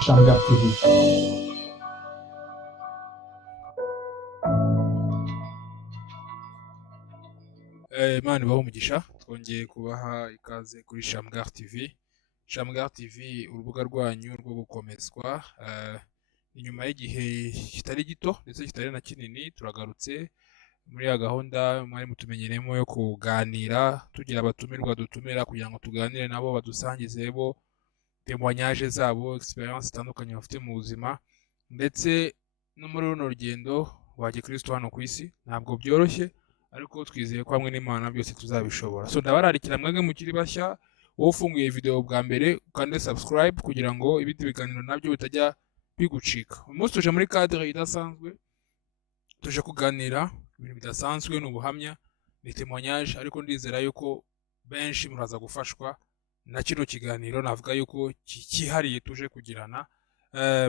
Shamgar TV. Imana ibahe umugisha twongeye kubaha ikaze kuri Shamgar TV. Shamgar TV urubuga rwanyu rwo gukomezwa inyuma y'igihe kitari gito ndetse kitari na kinini turagarutse muri ya gahunda mwari mutumenyeremo yo kuganira tugira abatumirwa dutumira kugira ngo tuganire nabo badusangize bo témoignage zabo experience zitandukanye bafite mu buzima ndetse no muri runo rugendo rwa gikristo hano ku isi ntabwo byoroshye ariko twizeye ko hamwe n'Imana byose tuzabishobora. So ndabararikira mwebwe mukiri bashya wowe ufunguye video bwa mbere ukande subscribe kugira ngo ibindi biganiro nabyo bitajya bigucika. Umunsi tuje muri cadre idasanzwe tuje kuganira ibintu bidasanzwe n'ubuhamya ni témoignage ariko ndizera yuko benshi muraza gufashwa na kino kiganiro navuga yuko kihariye tuje kugirana.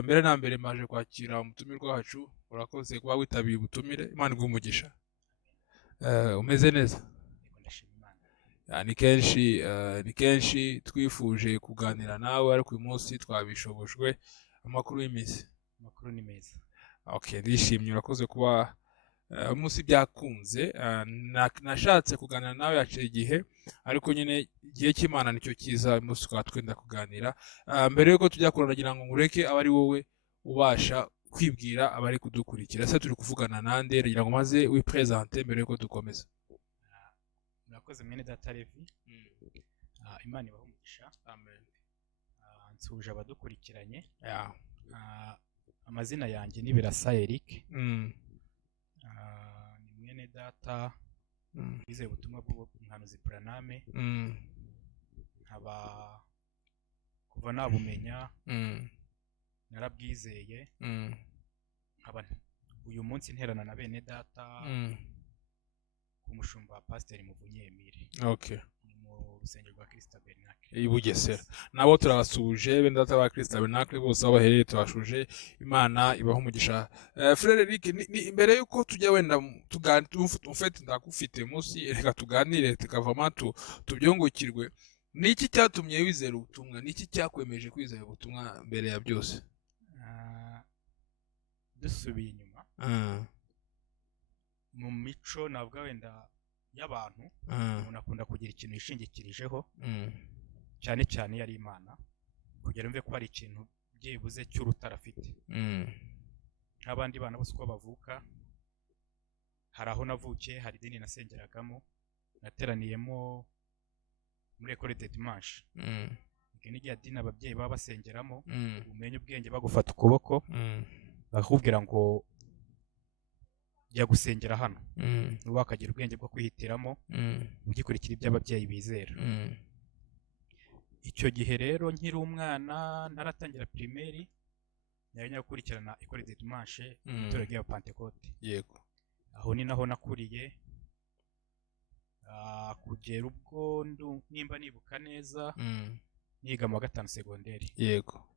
Mbere na mbere maje kwakira umutumirwa wacu urakoze kuba witabiye ubutumire Imana igumugisha. Umeze neza ni kenshi twifuje kuganira nawe ariko uyu munsi twabishobojwe. Amakuru y'imizi Amakuru ni meza. Okay, ndishimye urakoze kuba umunsi byakunze. Nashatse kuganira nawe yaciye igihe ariko nyine igihe cy'Imana nicyo cyiza umunsi twatwenda kuganira. Mbere yuko tujya kuranagira ngo ngureke aba ari wowe ubasha kwibwira abari kudukurikira. Se turi kuvugana nande kugira ngo maze wipresente mbere yuko dukomeza. Murakoze mwene data Levi. Imana ibahe umugisha. Amen. Nsuje abadukurikiranye. Yeah. Amazina yanjye ni Birasa Eric. Mm. Ni mwene data yize ubutumwa bw'umuhanuzi Branham. Mm. Nkaba kuva nabumenya Mm. narabwizeye. Mm. Nkaba uyu munsi nterana na bene data ku mushumba wa Pasteur Muvunyi Emile. Okay. Mu rusengero rwa Kristo Tabernacle I Bugesera. Nabo turabasuje bene data ba Kristo Tabernacle bose aho bahereye tubashuje. Imana ibaho umugisha. Frere Eric ni mbere yuko tujya wenda ufite ndakufite munsi reka tuganire tukavama tubyongukirwe. Niki cyatumye wizera ubutumwa? Niki cyakwemeje kwizera ubutumwa mbere ya byose? Dusubiye inyuma mu mico navuga wenda y'abantu umuntu akunda kugira ikintu yishingikirijeho cyane cyane yari Imana kugira mve ko hari ikintu byibuze cy'urutarafite. Nk'abandi bana bose uko bavuka hari aho navukiye, hari idini nasengeragamo, nateraniyemo muri Ecole de Dimanche. Iki ni dini ababyeyi baba basengeramo, umenye ubwenge bagufata ukuboko bakubwira ngo jya gusengera hano. Nuba akagira ubwenge bwo kwihitiramo ugikurikira ibyo ababyeyi bizera. Icyo gihe rero nkiri umwana ntaratangira primaire nari nyakurikirana Ecole de Dimanche itorero rya Pentecote. Yego. Aho ni naho nakuriye kugera ubwo nimba nibuka neza niga mu wa gatanu segonderi. Yego.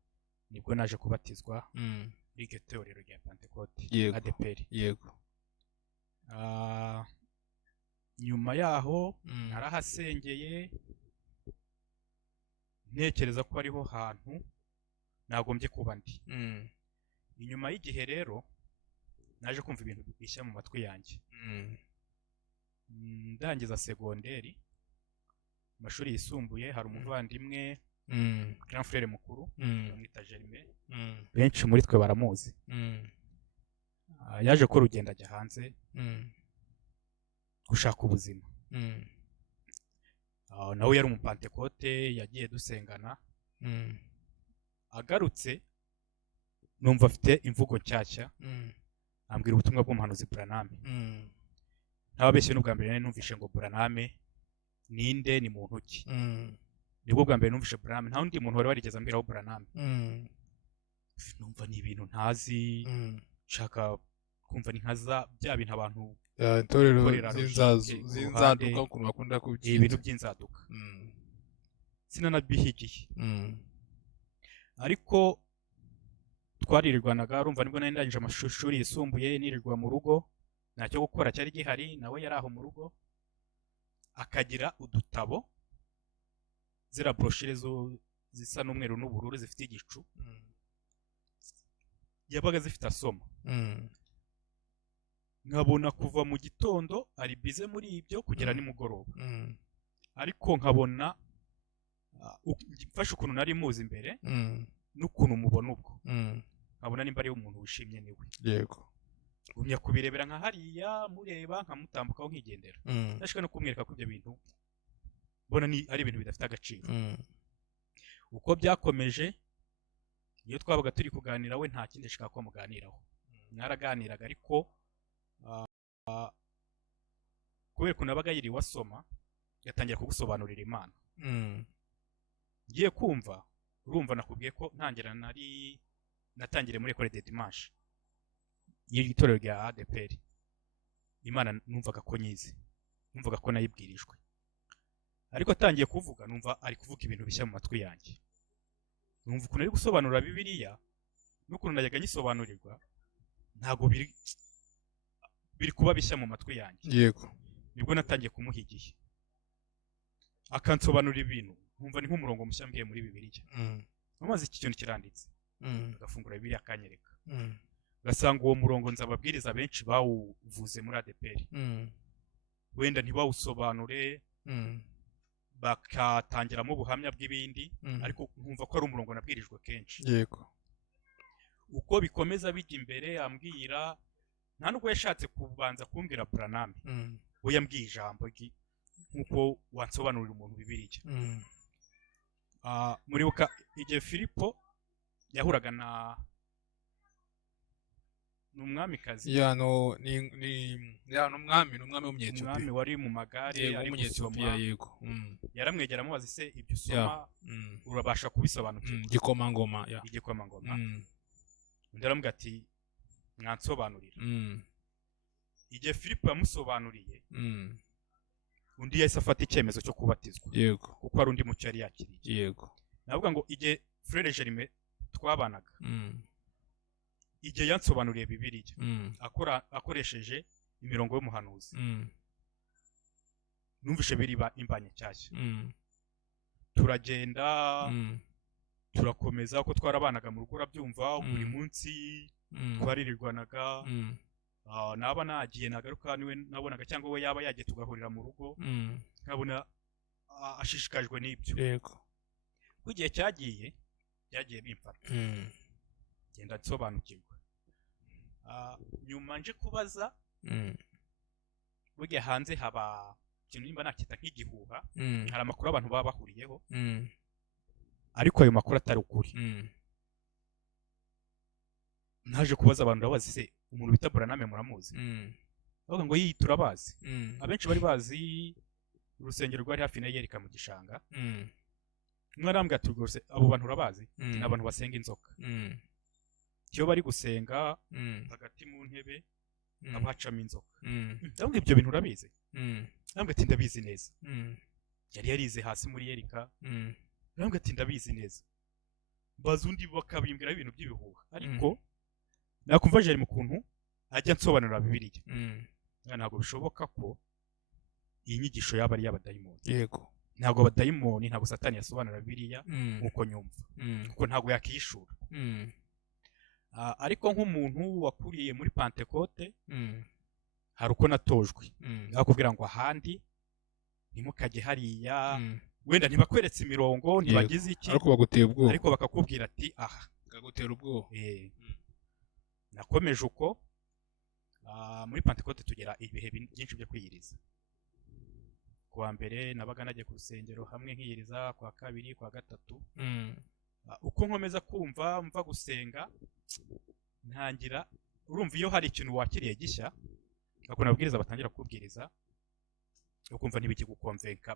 Nibwo naje kubatizwa muri iryo torero rya Pentecote ADPR. Yego. Nyuma yaho narahasengeye ntekereza ko ariho hantu nagombye kuba ndi. Inyuma y'igihe rero naje kumva ibintu bishya mu matwi yanjye. Ndangiza segonderi amashuri yisumbuye hari umuvandimwe grand frère mukuru bamwita Germain. Benshi muri twe baramuzi. Yaje ko urugendo ajya hanze gushaka ubuzima. Nawe yari umupantekote yagiye dusengana. Agarutse numva afite imvugo nshyashya ambwira ubutumwa bw'umuhanuzi Branham. Ntababeshye n'ubwa mbere numvishe ngo Branham ninde, ni muntu ki. Nibwo bwa mbere numvishe Branham, nta undi muntu wari warigeze ambwiraho Branham. Numva ni ibintu ntazi, nshaka kumva ni nkaza bya bintu abantu itorero z'inzaduka ukuntu bakunda kubyita ibintu by'inzaduka. Sinanabihigiye. Ariko twaririrwanaga, urumva nibwo nari ndangije amashuri yisumbuye nirirwa mu rugo ntacyo gukora cyari gihari. Nawe yari aho mu rugo akagira udutabo zira brochire zo zisa n'umweru n'ubururu zifite igicu yabaga zifite asoma nkabona kuva mu gitondo ari bize muri ibyo kugera nimugoroba ariko nkabona mfashe ukuntu nari muzi imbere n'ukuntu mubona ubwo nkabona nimba ari umuntu wishimye niwe yego gumya kubirebera nka hariya mureba nkamutambukaho nkigendera ndashaka no kumwereka ko ibyo bintu bona ni ari ibintu bidafite agaciro uko byakomeje iyo twabaga turi kuganira we nta kindi ashaka ko muganiraho mwaraganiraga ariko kubera ko nabaga yiri wasoma yatangira kugusobanurira Imana ngiye kumva urumva nakubwiye ko ntangira natangire muri École des Dimanches y'itorero rya ADPR Imana numvaga ko nyizi numvaga ko nayibwirijwe ariko atangiye kuvuga numva ari kuvuga ibintu bishya mu matwi yanjye numva ukuntu ari gusobanura Bibiliya n'ukuntu najyaga nyisobanurirwa ntago biri kuba bishya mu matwi yanjye yego nibwo natangiye kumuhigiye akansobanurira ibintu nkumva ni nk'umurongo mushya mbwiye muri Bibiliya amaze iki kintu kiranditse agafungura Bibiliya akanyereka gasanga uwo murongo nzababwiriza benshi bawuvuze muri ADPR wenda ntibawusobanure bakatangiramo ubuhamya bw'ibindi ariko nkumva ko ari umurongo nabwirijwe kenshi yego uko bikomeza bijya imbere ambwira nta nubwo yashatse kubanza kumbwira Branham we yambwiye ijambo nkuko wansobanurira umuntu Bibiliya muribuka igihe Filipo yahuraga na numwamikazi numwami w'umunyetiyopiya umwami wari mu magare ari gusoma yego yaramwegera amubaza se ibyo usoma urabasha kubisobanukirwa igikomangoma undi aramubwira ati mwansobanurira igihe Filipo yamusobanuriye undi yahise afata icyemezo cyo kubatizwa yego kuko ari undi mucyo yari yakiriye yego navuga ngo igihe Frere Jerime twabanaga igihe yansobanuriye Bibiliya akoresheje imirongo y'umuhanuzi numvishe biriba imbanye cyashya turagenda turakomeza ko twarabanaga mu rugo urabyumva buri munsi twaririrwanaga naba nagiye nagaruka niwe nabonaga cyangwa we yaba yagiye tugahurira mu rugo nkabona ashishikajwe n'ibyo yego kugiye cyagiye bimfata genda nsobanukirwa nyuma nje kubaza burya hanze haba ikintu nimba nakita nk'igihuha hari amakuru abantu baba bahuriyeho ariko ayo makuru atari ukuri naje kubaza abantu ndabazi se umuntu bita Branham muramuzi bavuga ngo yi turabazi abenshi bari bazi urusengero rwari hafi na Yerika mu gishanga mwarambwa tugose abo bantu urabazi n'abantu basenga inzoka cyo bari gusenga hagati mu ntebe abacamo inzoka ndabwo ibyo bintu urabizi ndabwo ati ndabizi neza yari yarize hasi muri Yerika ndabwo ati ndabizi neza bazundi bakabimbira ibintu by'ibihuha ariko nakumva je mu kuntu ajya nsobanura Bibiliya ntabwo bishoboka ko iyi nyigisho yaba ari y'abadayimoni yego ntabwo abadayimoni ntabwo Satani yasobanura Bibiliya nkuko nyumva kuko ntabwo yakishura ariko nk'umuntu wakuriye muri Pentecote hari uko natojwe nakubwira ngo ahandi ntimukajye hariya wenda ntibakweretse imirongo ntibagize iki ariko baguteye ubwoba ariko bakakubwira ati aha bakagutera ubwoba nakomeje uko muri Pentecote tugera ibihe byinshi byo kwiyiriza kuwa mbere nabaga nagiye ku rusengero hamwe nkiyiriza kwa kabiri kwa gatatu uko nkomeza kumva mva gusenga ntangira urumva iyo hari ikintu wakiriye gishya akona abwiriza batangira kubwiriza ukumva ntibiki gukonvenka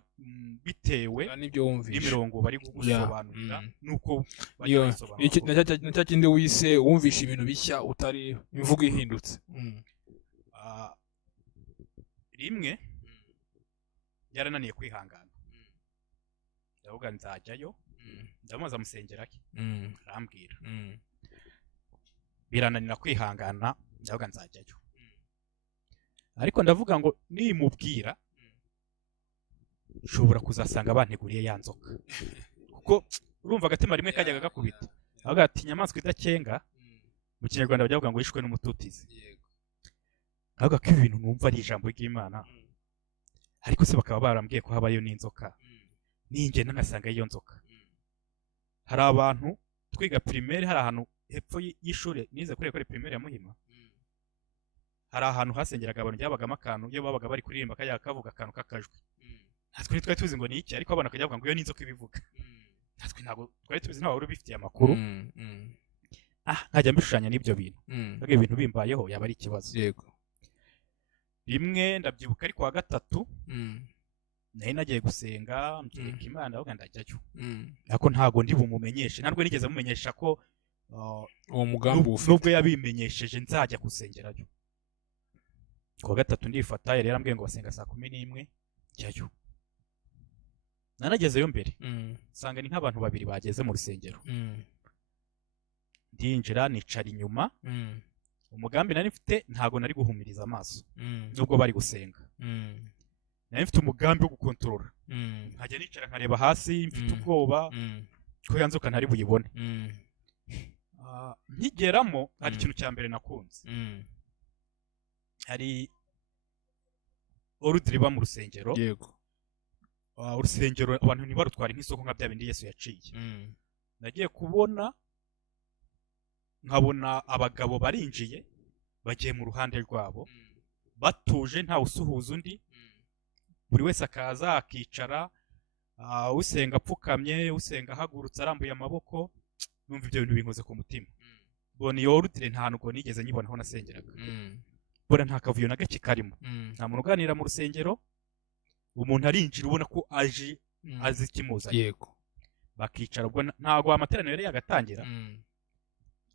bitewe n'ibyo wumvisha n'imirongo bari gusobanurira nuko basobanura nacyo kindi wise wumvisha ibintu bishya utari imvugo ihindutse rimwe yarananiye kwihangana ndavuga nzajyayo ndamaze amusengerayo arambwira birananira kwihangana ndavuga nzajyayo ariko ndavuga ngo nimubwira ushobora kuzasanga banteguriye ya nzoka kuko urumva agatima rimwe kajyaga gakubita avuga ati inyamaswa idakenga mu kinyarwanda bajya bavuga ngo yishwe n'umututizi. yego Avuga ko ibi bintu numva ari ijambo ry'Imana, ariko se bakaba barambwiye ko habayo n'inzoka, ningenda ngasanga iyo nzoka. Hari abantu twiga primaire, hari ahantu hepfo y'ishuri nize kuri ekole primaire ya Muhima, hari ahantu hasengeraga abantu byabagamo akantu iyo babaga bari kuririmba kajya kavuga akantu k'akajwi. Natwe twari tuzi ngo ni iki, ariko abana kajya bavuga ngo iyo n'inzoka ibivuga. Natwe ntabwo twari tubizi, ntawe wari ubifitiye amakuru. Nkajya mbishushanya n'ibyo bintu, ntabwo ibintu bimbayeho yaba ari ikibazo. yego Rimwe ndabyibuka ari kuwa gatatu, nari nagiye gusenga mbwirika Imana ndavuga ndajyayo, ariko ntabwo ndi bumumenyeshe, ntabwo nigeze mumenyesha ko uwo mugambi ufite, nubwo yabimenyesheje nzajya gusengerayo. Kuwa gatatu ndifata, yari yarambwiye ngo basenga saa 11 njyayo. Nanagezeyo mbere, nsanga ni nk'abantu babiri bageze mu rusengero. Ndinjira nicara inyuma, umugambi nari mfite ntabwo nari guhumiriza amaso nubwo bari gusenga. Nari mfite umugambi wo gukontorora, nkajya nicara nkareba hasi mfite ubwoba ko ya nzoka ntari buyibone. Nkigeramo hari ikintu cya mbere nakunze, hari orudire iba mu rusengero. yego urusengero abantu ntibarutwara nk'isoko nka bya bindi Yesu yaciye. Nagiye kubona nkabona abagabo barinjiye bagiye mu ruhande rwabo batuje, ntawe usuhuza undi, buri wese akaza akicara, usenga apfukamye, usenga ahagurutse arambuye amaboko. Numva ibyo bintu binkoze ku mutima. Bona iyo orudire nta hantu nigeze nyibona aho nasengeraga. Bona nta kavuyo na gake karimo, nta muntu uganira mu rusengero, umuntu arinjira ubona ko aje azi ikimuzanye. yego Bakicara, ubwo ntago amateraniro yari yagatangira,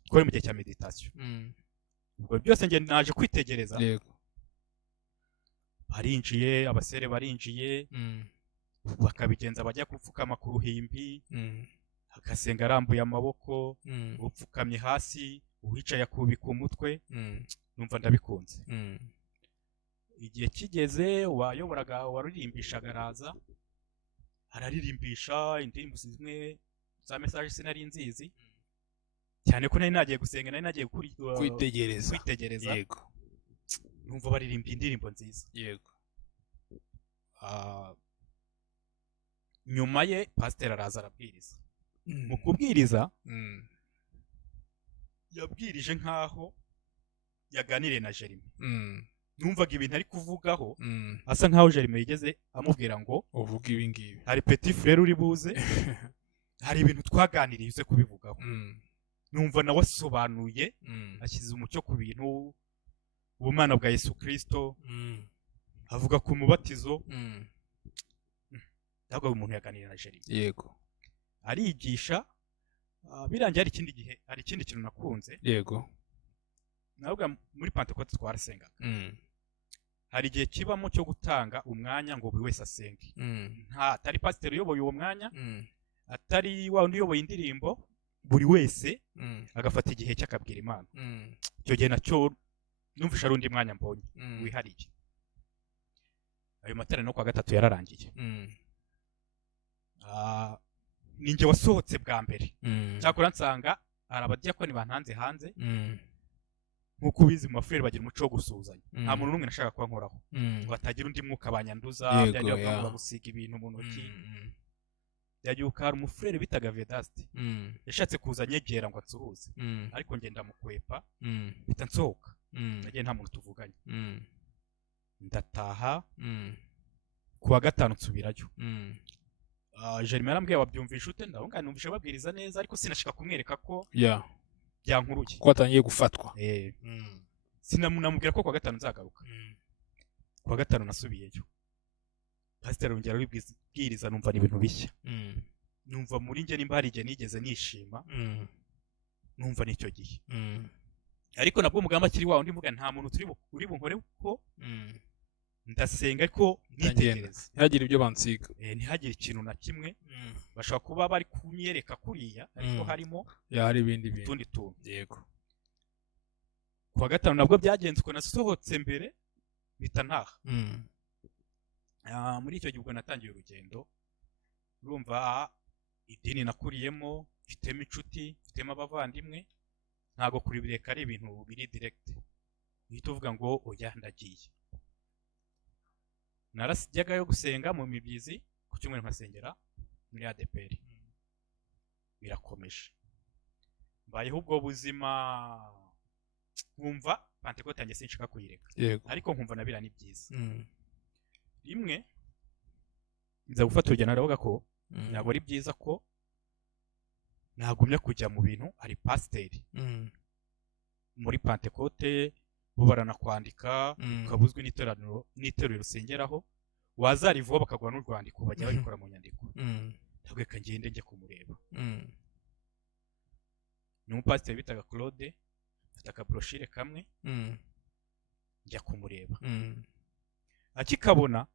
ko ari mu gihe cya meditation. Ubwo byose nge naje kwitegereza. yego Barinjiye, abasere barinjiye, bakabigenza bajya gupfukama ku ruhimbi, agasenga arambuye amaboko, upfukamye hasi, uwicaye akubika umutwe. Numva ndabikunze. Igihe kigeze, wayoboraga warurimbishaga araza araririmbisha indirimbo zimwe za message sinari nzizi cyane ko nari nagiye gusenga, nari nagiye kwitegereza. yego Numva baririmba indirimbo nziza. yego Nyuma ye pasiteri araza arabwiriza. Mu kubwiriza yabwirije nkaho yaganiriye na Jeremy. Numvaga ibintu ari kuvugaho asa nkaho Jeremy yigeze amubwira ngo uvuga ibi ngibi, hari petit frère uri buze, hari ibintu twaganiriye uze kubivugaho. Numva nawe asobanuye, ashyize umucyo ku bintu, ubumana bwa Yesu Kristo, avuga ku mubatizo. Ntabwo umuntu yaganiriye na Jeremy. yego Arigisha. Birangiye hari ikindi kintu nakunze. yego Navuga muri Pentecote twarasengaga. Hari igihe kibamo cyo gutanga umwanya ngo buri wese asenge. Atari pasiteri uyoboye uwo mwanya, atari wa undi uyoboye indirimbo, buri wese agafata igihe cye akabwira Imana. Icyo gihe nacyo numvisha ari undi mwanya mbonye wihariye. Ayo materaniro no kwa gatatu yararangiye. Ninjye wasohotse bwa mbere. Cyakora nsanga hari abadiyakoni bantanze hanze. Nkuko ubizi mu mafurere bagira umuco wo gusuhuzanya. Nta muntu n'umwe nashaka kuba nkoraho ngo hatagira undi mwuka banyanduza, byajya bakanga gusiga ibintu mu ntoki. Yagiuka hari umufurere bitaga Vedaste, yashatse kuza nyegera ngo ansuhuze, ariko ngenda mukwepa bita nsohoka. Nagiye nta muntu tuvuganye. Ndataha. Kuwa gatanu nsubirayo. Jeremy arambwiye wabyumvisha ute? Ndabona numvisha babwiriza neza, ariko sinashaka kumwereka ko byankuruye ko atangiye gufatwa. Sinamubwira ko kuwa gatanu nzagaruka. Kuwa gatanu nasubiyeyo. Pasiteri yongera aribwiriza, numva ni ibintu bishya. Numva muri nge nimba hari igihe nigeze nishima, numva nicyo gihe. Ariko nabwo umugamba akiri wawe, ndi mvuga nta muntu uri bunkore ko ndasenga ariko nitegereza, ntihagire ibyo bansiga, ntihagire ikintu na kimwe. Bashobora kuba bari kunyereka kuriya, ariko harimo hari ibindi bintu, utundi tuntu. yego. Kuwa gatanu nabwo byagenze uko nasohotse mbere bita ntaha. Muri icyo gihe ubwo natangiye urugendo. Urumva idini nakuriyemo, mfitemo inshuti, mfitemo abavandimwe, ntago kuribireka ari ibintu biri direct uhita uvuga ngo oya ndagiye. Narasijyagayo gusenga mu mibyizi ku cyumweru nkasengera muri ADPR, birakomeje mbayeho ubwo buzima nkumva Pentecote yanjye sinshaka kuyireka, ariko nkumva nabira ni byiza. Rimwe nza gufata urugendo aravuga ko ntabwo ari byiza ko nagumya kujya mu bintu ari pasiteri muri Pentecote bo baranakwandika ukabuzwi n'iteruro rusengeraho, wazarivuba bakagwa n'urwandiko bajya babikora mu nyandiko. Ntabwo reka ngende njye kumureba. Ni umupasiteri bitaga Claude, afite akabroshire kamwe, njya kumureba. Akikabona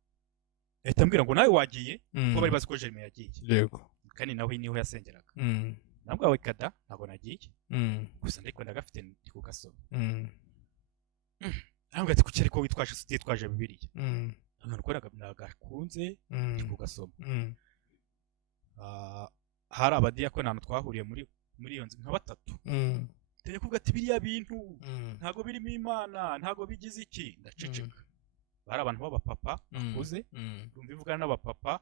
ahita ambwira ngo nawe wagiye, kuko bari bazi ko Jeremy yagiye. Yego. Kandi nawe niho yasengeraga. Nabwo awe kada ntabwo nagiye. Gusa ndiko ndagafite ndi kugasoma. Arambwira ati kuki ariko witwaje Bibiliya? Ntabwo koraga nagakunze ndi kugasoma. Hari abadiyakoni ahantu twahuriye muri iyo nzu nka batatu. Teye kuvuga ati biriya bintu ntago birimo Imana, ntago bigize iki. Ndaceceka. Bari abantu b'abapapa bakuze, urumva ivugana n'abapapa,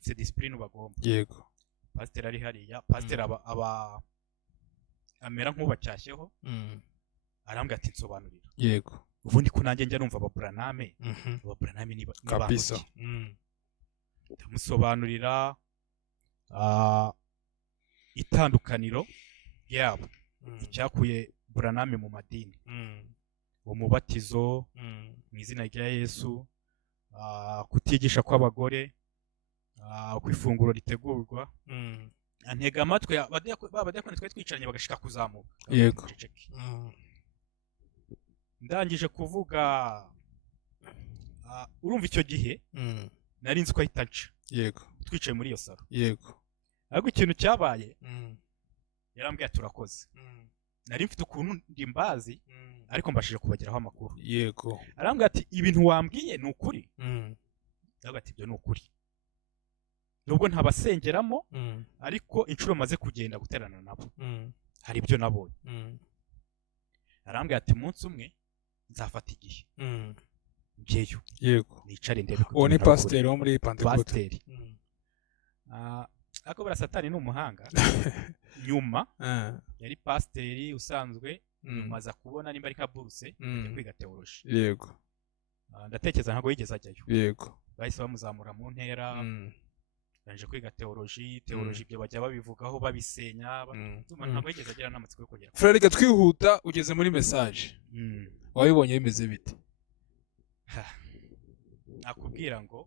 c'est discipline bagomba. Yego. Pasiteri ari hariya, pasiteri aba amera nk'ubacyashyeho, arambwira ati nsobanurira. Yego. Ubundi ko nanjye njya numva ababraname ni kabisa. Ndamusobanurira itandukaniro yabo, icyakuye Braname mu madini, umubatizo mu izina rya Yesu, kutigisha kw'abagore, ku ifunguro ritegurwa. Antega amatwi abadiyakoni twari twicaranye bagashika kuzamuka. Yego. Ndangije kuvuga, urumva icyo gihe nari nzi ko ahita nca. Yego. Twicaye muri iyo salo. Yego. Ariko ikintu cyabaye, yarambwiye turakoze. Nari mfite ukuntu ndimbazi, ariko mbashije kubageraho amakuru. Yego. Arambwira ati ibintu wambwiye ni ukuri. Ndavuga ati ibyo ni ukuri. Nubwo ntabasengeramo, ariko inshuro maze kugenda guterana nabo, hari ibyo nabonye. Arambwira ati umunsi umwe nzafata igihe njyeyo. Yego. Nicare ndebe ko uwo ni pasiteri wo muri Pentecote. Pasiteri. Ariko bura Satani ni umuhanga. Nyuma yari pasiteri usanzwe, nyuma aza kubona nimba ari ka buruse yo kwiga teoloji. Yego. Ndatekereza ntabwo yigeze ajyayo. Yego. Bahise bamuzamura mu ntera, yaje kwiga teoloji ibyo bajya babivugaho babisenya, ntabwo yigeze agira n'amatsiko yo kugera. Frere, twihuta ugeze muri message. Wabibonye bimeze bite? Nakubwira ngo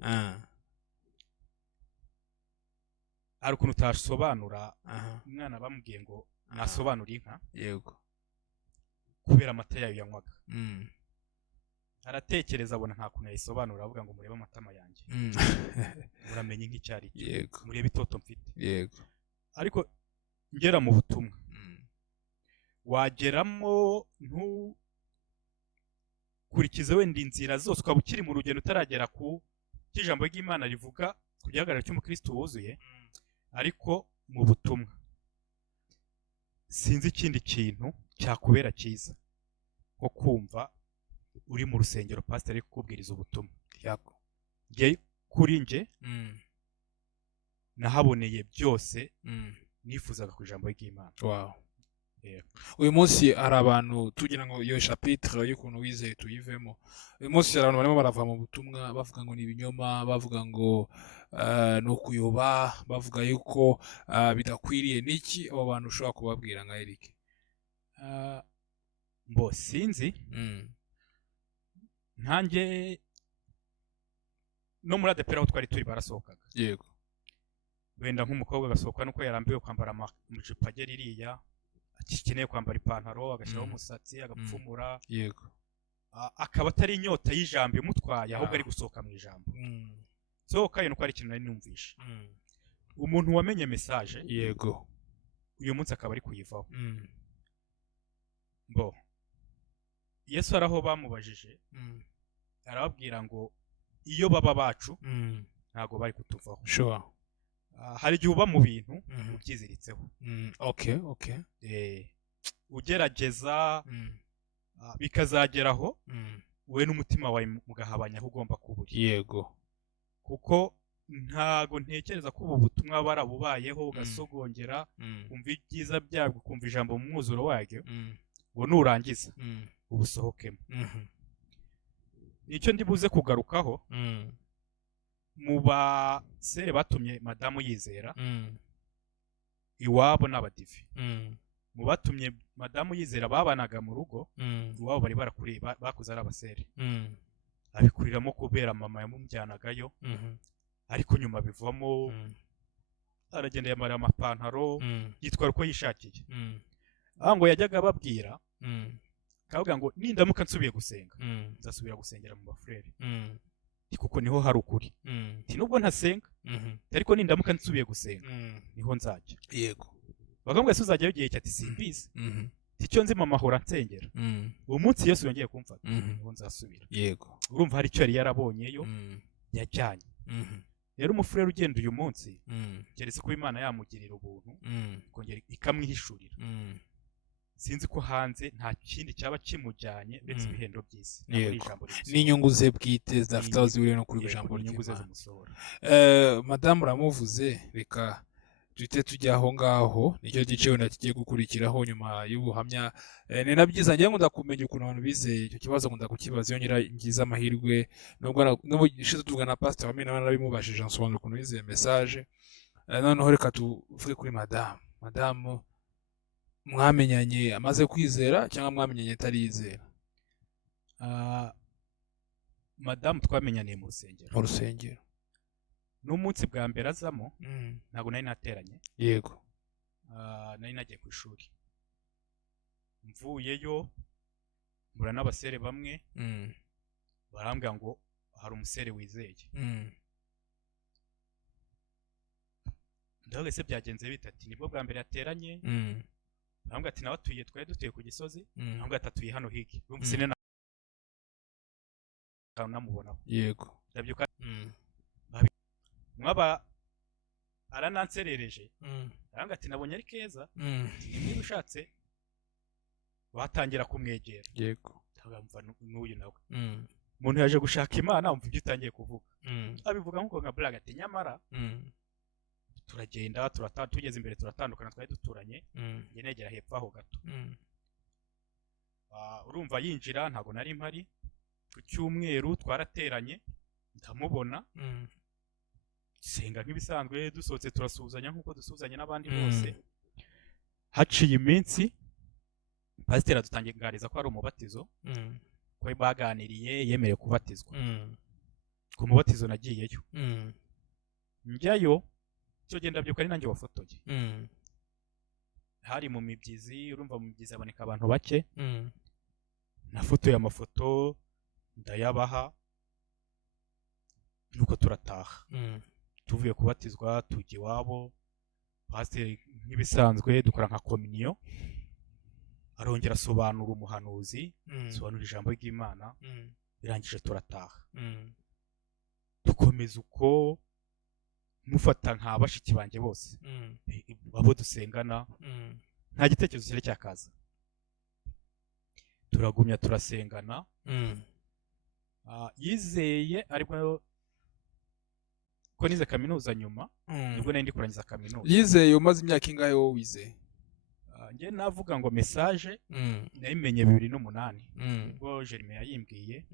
hari ukuntu utasobanura. Umwana bamubwiye ngo nasobanura inka. Yego. Kubera amata yayo yanywaga. Aratekereza abona nta kuntu yayisobanura, avuga ngo murebe amatama yanjye. Muramenye nk'icyari cyo. Yego. Murebe itoto mfite. Yego. Ariko ngera mu butumwa, wageramo ntukurikize wenda inzira zose, ukaba ukiri mu rugendo utaragera ku cy'ijambo ry'Imana rivuga ku gihagararo cy'umukristo wuzuye. Ariko mu butumwa sinzi ikindi kintu cyakubera cyiza nko kumva uri mu rusengero pasiteri ari kukubwiriza ubutumwa. Yego. Kuri nje nahaboneye byose nifuzaga ku ijambo ry'Imana. Wow. Uyu munsi hari abantu tugira ngo iyo chapitre y'ukuntu wizeye tuyivemo. Uyu munsi hari abantu barimo barava mu butumwa bavuga ngo ni ibinyoma, bavuga ngo no kuyoba, bavuga yuko bidakwiriye. Niki abo bantu ushobora kubabwira nka Eric? Mbo sinzi. Nkanjye no muri ADPR aho twari turi barasohokaga. Yego. Wenda nk'umukobwa agasohoka nuko yarambiwe kwambara amajipo agera iriya, akeneye kwambara ipantaro, agashyiraho umusatsi, agapfumura. Yego. Akaba atari inyota y'ijambo imutwaye, ahubwo ari gusohoka mu ijambo. Sohoka nuko ari ikintu nari numvishe. Umuntu wamenye message. Yego. Uyu munsi akaba ari kuyivaho. Mbo Yesu araho bamubajije, arababwira ngo iyo baba bacu ntago bari kutuvaho. Sure. Hari igihe uba mu bintu ubyiziritseho. Okay. ugerageza bikazageraho we n'umutima wawe mugahabanya aho ugomba kuba uri. Yego. Kuko ntago ntekereza ko ubu butumwa barabubayeho ugasogongera kumva ibyiza byabwo kumva ijambo mu mwuzuro waryo ngo nurangiza ubusohokemo. Icyo ndi buze kugarukaho mu basere batumye madamu yizera iwabo n'abadive. Mu batumye madamu yizera babanaga mu rugo iwabo bari barakuriye bakuze ari abasere. Abikuriramo kubera mama yamumujyanagayo ariko nyuma bivamo aragenda yamara amapantaro yitwara uko yishakiye. Ngo yajyaga ababwira kavuga ngo nindamuka nsubiye gusenga nzasubira gusengera mu bafrere kuko niho hari ukuri. Nubwo ntasenga ariko nindamuka nsubiye gusenga niho nzajya. Yego. Bagambwe suzajyayo igihe cyati simbizi icyo nzi mama ahora nsengera uwo munsi Yesu yongeye kumfata niho nzasubira. Yego. Urumva hari icyo yari yarabonyeyo yajyanye. Rero umufurere ugenda uyu munsi keretse ko Imana yamugirira ubuntu kongera ikamwihishurira. Sinzi ko hanze nta kindi cyaba kimujyanye uretse ibihendo by'isi n'inyungu ze bwite zafite aho zihuriye no kuri ijambo ry'Imana. Madamu uramuvuze, reka duhite tujya aho ngaho, nicyo gice wenda kigiye gukurikiraho nyuma y'ubuhamya. Ni na byiza ngira ngo ndakumenya ukuntu abantu bizeye icyo kibazo ngo ndakukibaza iyo ngize amahirwe nubwo gishize tuvugana na Pastor Hamwe nawe narabimubashije nsobanura ukuntu bizeye message. Noneho reka tuvuge kuri madamu mwamenyanye amaze kwizera cyangwa mwamenyanye atarizera? Madamu twamenyaniye mu rusengero. N'umunsi bwa mbere azamo ntabwo nari nateranye. Yego. Nari nagiye ku ishuri. Mvuyeyo mbura n'abasere bamwe barambwira ngo hari umusere wizeye. Ndavuga se byagenze bite? Ati nibwo bwa mbere yateranye. Ntabwo ati nawe twari dutuye ku Gisozi, ntabwo atatuye hano hiki. Urumva sinena namubonaho. Yego. Ndabyuka mwaba arananserereje. Ntabwo ati nabonye ari keza. Niba ushatse watangira kumwegera. Yego. Ntabwo n'uyu nawe. Umuntu yaje gushaka Imana umva ibyo utangiye kuvuga. Abivuga nk'uko nka Black ati nyamara turagenda tugeze imbere turatandukana twari duturanye njye negera hepfo aho gato. Urumva yinjira ntago nari mpari ku cyumweru twarateranye ndamubona senga nk'ibisanzwe dusohotse turasuzanya nk'uko dusuzanye n'abandi bose. Haciye iminsi pasiteri adutangariza ko ari umubatizo ko baganiriye yemerewe kubatizwa. Ku mubatizo nagiyeyo njyayo cyo genda byuka ari nanjye wafotoye. Hari mu Mibyizi, urumva mu Mibyizi aboneka abantu bake. Nafotoye amafoto ndayabaha nuko turataha. Tuvuye kubatizwa tujya iwabo, pasiteri nk'ibisanzwe dukora nka kominiyo, arongera asobanura umuhanuzi, asobanura ijambo ry'Imana, birangije turataha. Dukomeza uko mufata nka bashiki banjye bose abo dusengana nta gitekerezo cyari cyakaza. Turagumya turasengana. Yizeye ariko ko nize kaminuza nyuma nibwo nari ndi kurangiza kaminuza. Yizeye umaze imyaka ingahe wowe wizeye? Njye navuga ngo message nayimenye 2008 ubwo Jeremy yayimbwiye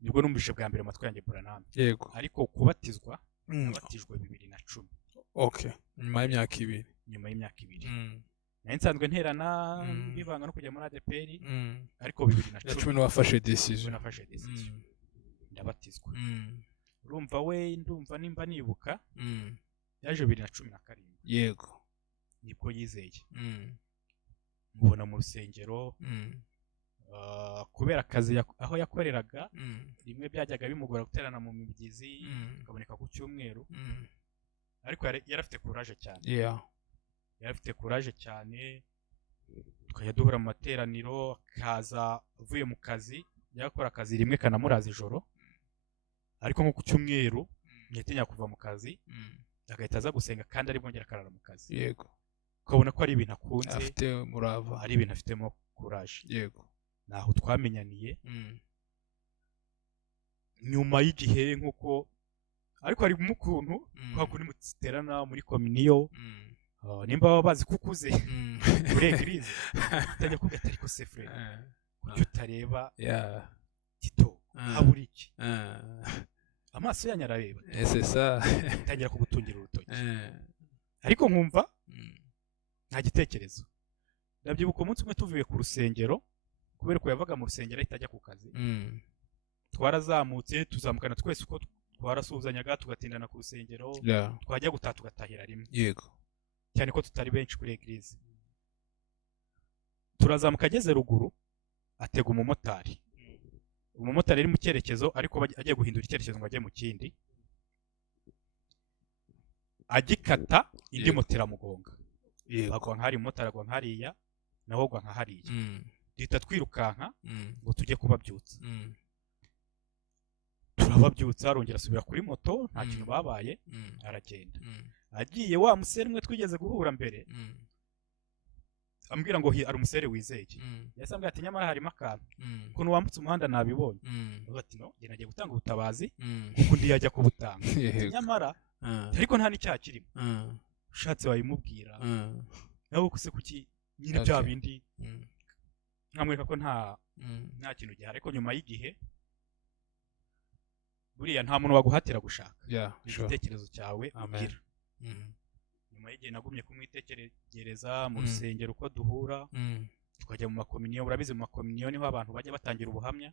nibwo numvise bwa mbere amatwi yanjye Branham. Yego. Ariko kubatizwa nabatijwe 2010. Okay. Nyuma y'imyaka 2. Nari nsanzwe nterana bivanga no kujya muri ADPR ariko 2010 wafashe decision. Ndabatizwa. Urumva we ndumva nimba nibuka yaje 2017. Yego. Nibwo yizeye. Mubona mu rusengero kubera akazi aho yakoreraga rimwe byajyaga bimugora guterana mu Mibyizi akaboneka ku cyumweru. Ariko yarafite courage cyane. Yarafite courage cyane. Tukajya duhura mu materaniro akaza avuye mu kazi yakora akazi rimwe kanamuraza ijoro. Ariko nko ku cyumweru ntiyatinya kuva mu kazi agahita aza gusenga kandi ari bwongera akarara mu kazi. Yego. ukabona ko ari ibintu akunze, afite umurava, ari ibintu afitemo courage. yego, naho twamenyaniye nyuma y'igihe nk'uko, ariko hari ukuntu kwa kuri muterana muri kominiyo, nimba baba bazi ko ukuze muri eglise utajya kubwira ariko se frere kuki utareba Tito habura iki, amaso yanyu arareba, utangira kugutungira urutoki, ariko nkumva nta gitekerezo. ndabyibuka umunsi umwe tuvuye ku rusengero, kubera ko yavaga mu rusengero ahita ajya ku kazi, twarazamutse tuzamukana twese uko twarasuhuzanyaga tugatindana ku rusengero, twajya gutaha tugatahira rimwe, yego, cyane ko tutari benshi kuri eglise. turazamuka ageze ruguru atega umumotari, umumotari ari mu cyerekezo ariko agiye guhindura icyerekezo ngo ajye mu kindi, agikata indi moto iramugonga, agwa nk'ahari umumotari agwa nk'hariya naho agwa nk'ahariya, duhita twirukanka ngo tujye kubabyutsa. turababyutsa, arongera asubira kuri moto, nta kintu babaye, aragenda. agiye wa musere umwe twigeze guhura mbere ambwira ngo ari umusere wizeye, yahise ambwira ati nyamara harimo akantu, ukuntu wambutse umuhanda nabibonye, ati no njye nagiye gutanga ubutabazi kuko undi yajya kubutanga, nyamara ariko nta n'icyaha kirimo, ushatse wayimubwira nawe ko se kuki nyine bya bindi, nkamwereka ko nta kintu gihari. ariko nyuma y'igihe buriya nta muntu waguhatira gushaka, igitekerezo cyawe ugira. nyuma y'igihe nagumye kumwitegereza mu rusengero uko duhura, tukajya mu makominiyo. urabizi mu makominiyo niho abantu bajya batangira ubuhamya,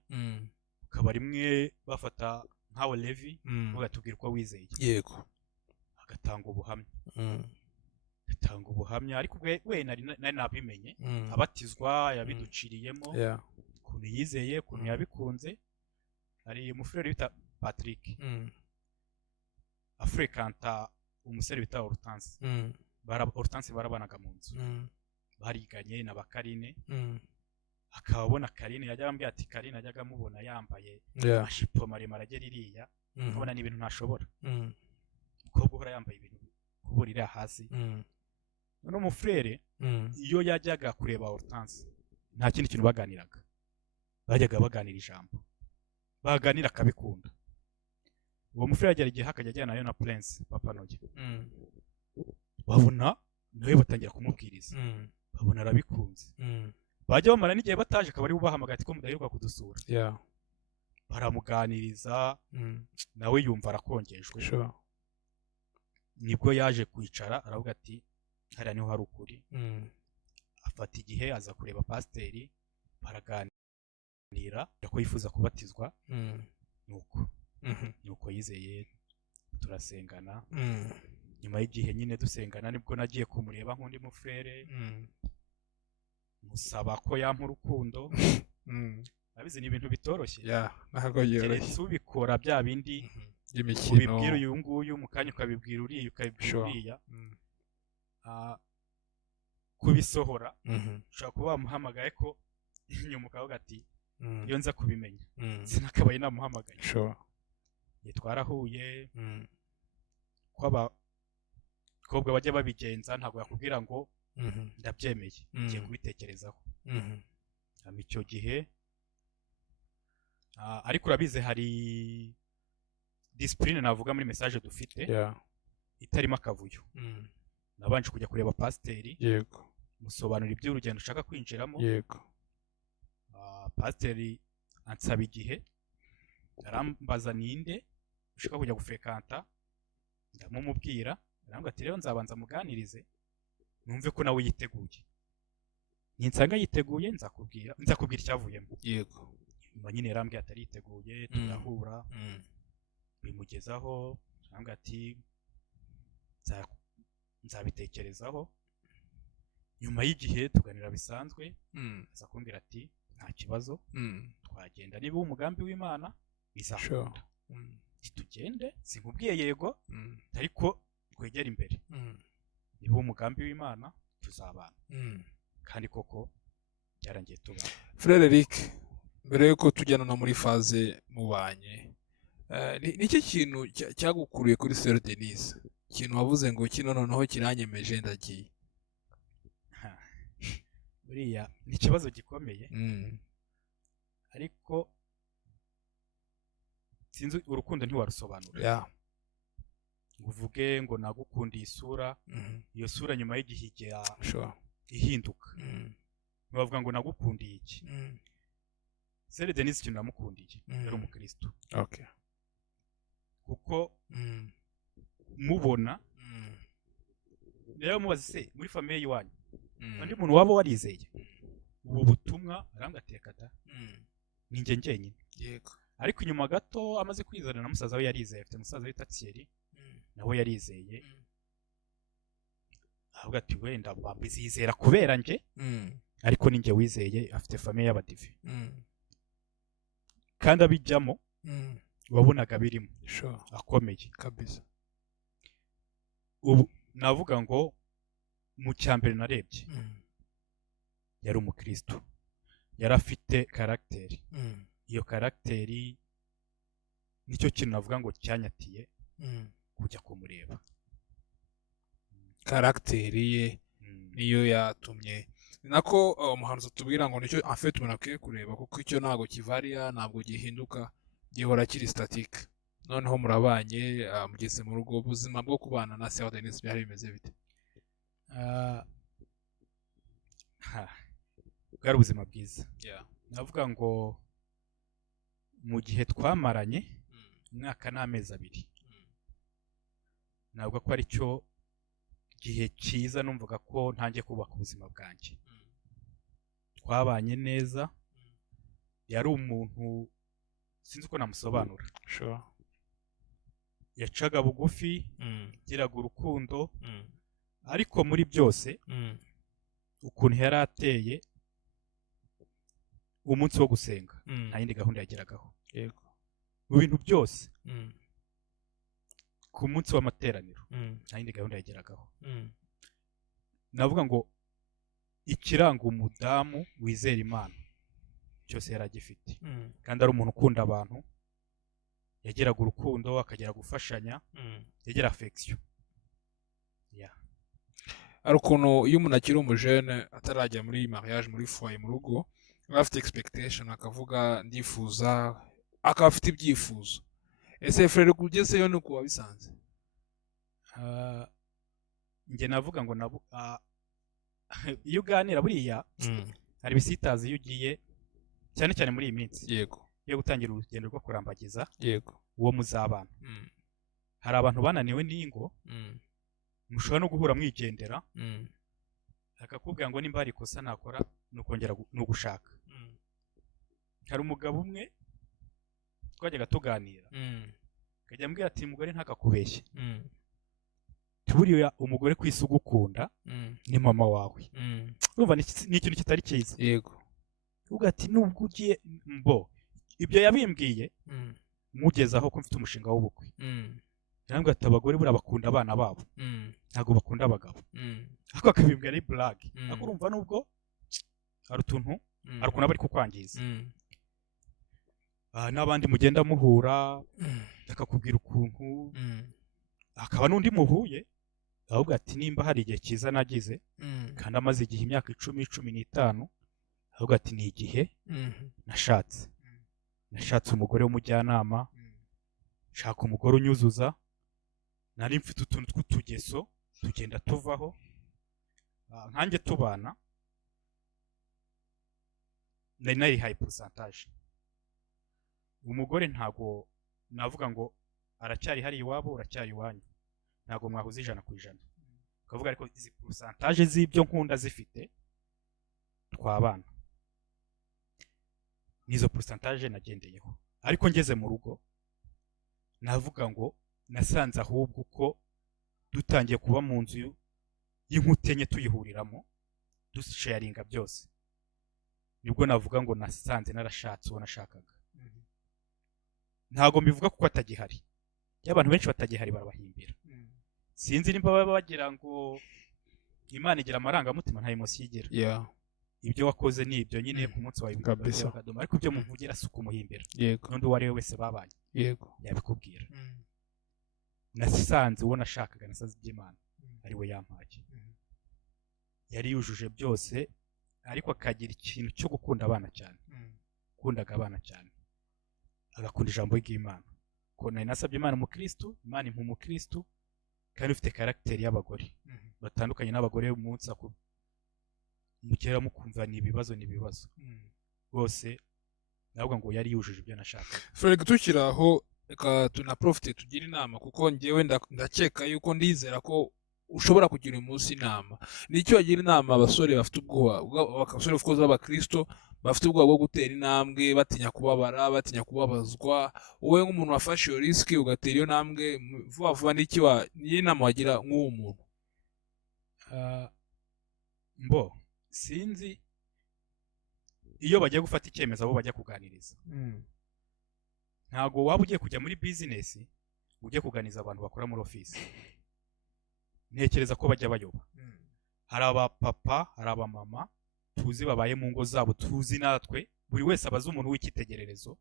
ukaba rimwe bafata nkawe Levi bagatubwira uko wizeye, yego, agatanga ubuhamya, ariko we nari nabimenye, abatizwa yabiduciriyemo, ukuntu yizeye, ukuntu yabikunze. hari umufurere bita Patrick afrekanta umusore bita Hortense, barabanaga mu nzu, bariganye na Bakarine, akaba abona Karine, yajya ambwira ati Karine ajyaga amubona yambaye amashipo maremare agera iriya, akabona ni ibintu ntashobora, umukobwa uhora yambaye ibintu kuburira hasi. none umufurere iyo yajyaga kureba Hortense nta kindi kintu baganiraga, bajyaga baganira ijambo, baganira akabikunda. uwo mufurere agera igihe akajya ajyana nayo na Prince Papa Noge, babona nawe batangira kumubwiriza, babona arabikunze, bajya bamara n'igihe bataje akaba ari bubahamagaye ati ko mudaheruka kudusura, baramuganiriza, nawe yumva arakongejwe. nibwo yaje kwicara aravuga ati hariya niho hari ukuri, afata igihe aza kureba pasiteri, baraganira ko yifuza kubatizwa, nuko yizeye, turasengana. nyuma y'igihe nyine dusengana nibwo nagiye kumureba nk'undi mufurere, musaba ko yampa urukundo. abizi ni ibintu bitoroshye, ntabwo yoroshye, ubikora bya bindi by'imikino, ubibwira uyu nguyu mu kanya ukabibwira uriya, ukabibwira uriya, kubisohora ushobora kuba wamuhamagaye ko inyuma ukavuga ati iyo nza kubimenya sinakabaye namuhamagaye. twarahuye, ko abakobwa bajya babigenza, ntabwo yakubwira ngo ndabyemeye, ngiye kubitekerezaho. icyo gihe ariko urabizi hari disipurine navuga muri message dufite itarimo akavuyo. nabanje kujya kureba pasiteri, musobanura iby'urugendo ushaka kwinjiramo. pasiteri ansaba igihe, arambaza ninde ushaka kujya gufrekanta, ndamumubwira, arambwira ati rero nzabanza muganirize numve ko nawe yiteguye, ninsanga yiteguye nzakubwira icyavuyemo. nyuma nyine yarambwira ati ariteguye, turahura, bimugezaho, arambwira ati nzabitekerezaho. nyuma y'igihe tuganira bisanzwe, aza kumbwira ati nta kibazo, twagenda, niba umugambi w'Imana bizakunda, tugende, sinkubwiye yego, ariko twegera imbere, niba umugambi w'Imana tuzabana. kandi koko byarangiye tubana. Frere Eric, mbere yuko tujyana no muri faze mubanye, niki kintu cyagukuriye kuri Sœur Denise, ikintu wavuze ngo kino noneho kiranyemeje ndagiye? buriya ni ikibazo gikomeye ariko sinzi urukundo ntiwarusobanura ngo uvuge ngo nagukundiye isura iyo sura nyuma y'igihe ihinduka bavuga ngo nagukundiye iki Sere Denise ikintu namukundiye yari umukristo kuko mubona rero mubaze se muri famiye yiwanyu undi muntu waba warizeye ubu butumwa arangateka da ninjye njyenyine yego ariko inyuma gato amaze kwizana na musaza we yarizeye afite musaza we Tatsieri nawe yarizeye avuga ati wenda babizizera kubera nje ariko ninjye wizeye afite famiye y'abadive kandi abijyamo wabonaga birimo akomeye kabisa ubu navuga ngo mu cyambere narebye yari umukristo yari afite karagiteri iyo karagiteri nicyo kintu navuga ngo cyanyatiye kujya kumureba karagiteri ye niyo yatumye nako umuhanuzi atubwira ngo nicyo afite umuntu akwiye kureba kuko icyo ntabwo kivariya ntabwo gihinduka gihora kiri statique noneho murabanye mugeze mu rugo ubuzima bwo kubana na Sere Denise byari bimeze bite bwari ubuzima bwiza navuga ngo mu gihe twamaranye umwaka n'amezi 2 ntabwo ko ari cyo gihe cyiza numvaga ko ntangiye kubaka ubuzima bwanjye twabanye neza yari umuntu sinzi uko namusobanura yacaga bugufi giraga urukundo ariko muri byose ukuntu yari ateye umunsi wo gusenga nta yindi gahunda yagiragaho yego mu bintu byose ku munsi w'amateraniro nta yindi gahunda yagiragaho navuga ngo ikiranga umudamu wizera Imana cyose yari agifite kandi ari umuntu ukunda abantu yagiraga urukundo akagira gufashanya yagira affection ari ukuntu iyo umuntu akiri umujene atarajya muri mariage muri foyer mu rugo aba afite expectation akavuga ndifuza akaba afite ibyifuzo ese frere kugezeyo ni uko wabisanze njye navuga ngo iyo uganira buriya hari bisitazi iyo ugiye cyane cyane muri iyi minsi yego yo gutangira urugendo rwo kurambagiza yego uwo muzabana hari abantu bananiwe n'ingo mushobora no guhura mwigendera akakubwira ngo nimba hari ikosa nakora nukongera no gushaka hari umugabo umwe twajyaga tuganira akajya ambwira ati umugore ntakakubeshye tuburiya umugore ku isi ugukunda ni mama wawe urumva ni ikintu kitari cyiza yego uvuga ati nubwo ugiye ibyo yabimbwiye mugezaho ko mfite umushinga w'ubukwe yarambwira ati abagore buriya bakunda abana babo ntabwo bakunda abagabo ariko akabimbwira ari blague ariko urumva nubwo hari utuntu hari ukuntu aba ari kukwangiza n'abandi mugenda muhura akakubwira ukuntu akaba n'undi muhuye ahubwo ati nimba hari igihe cyiza nagize kandi amaze igihe imyaka 10-15 ahubwo ati ni igihe nashatse umugore w'umujyanama nshaka umugore unyuzuza nari mfite utuntu tw'utugeso tugenda tuvaho nkanjye tubana nari high percentage umugore ntago navuga ngo aracyari hari iwabo uracyari iwanyu ntago mwahuze 100%. Kavuga ariko izi percentage z'ibyo nkunda zifite twabana nizo percentage nagendeyeho ariko ngeze mu rugo navuga ngo nasanze ahubwo uko dutangiye kuba mu nzu y'inkutenye tuyihuriramo dusharinga byose nibwo navuga ngo nasanze narashatse uwo nashakaga ntago mbivuga kuko atagihari y'abantu benshi batagihari barabahimbira sinzi nimba baba bagira ngo Imana igira amarangamutima nta emosi yigira ibyo wakoze ni ibyo nyine ku munsi wa Kadoma ariko ibyo muvugira si ukumuhimbira n'undi uwo ari we wese babanye yabikubwira nasanze uwo nashakaga nasaze iby'Imana ari we yampaye yari yujuje byose ariko akagira ikintu cyo gukunda abana cyane, ukundaga abana cyane, agakunda ijambo ry'Imana. Ko nari nasabye Imana umukristo, Imana impa umukristo kandi ufite karagiteri y'abagore batandukanye n'abagore umunsi mukera mukumva ni ibibazo rwose, navuga ngo yari yujuje ibyo nashaka. Frere, tukiraho reka tunaprofite tugira inama, kuko njyewe ndakeka yuko ndizera ko ushobora kugira umunsi inama. Nicyo wagira inama abasore bafite ubwoba, abasore b'abakristo bafite ubwoba bwo gutera intambwe, batinya kubabara, batinya kubabazwa. Wowe nk'umuntu wafashe iyo risiki ugatera iyo ntambwe vuba vuba, niyo inama wagira nk'uwo muntu? Sinzi iyo bagiye gufata icyemezo abo bajya kuganiriza, ntabwo waba ugiye kujya muri bizinesi ugiye kuganiriza abantu bakora muri ofisi. Ntekereza ko bajya bayoba. Hari abapapa, hari abamama tuzi babaye mu ngo zabo, tuzi natwe buri wese abaza umuntu w'icyitegererezo,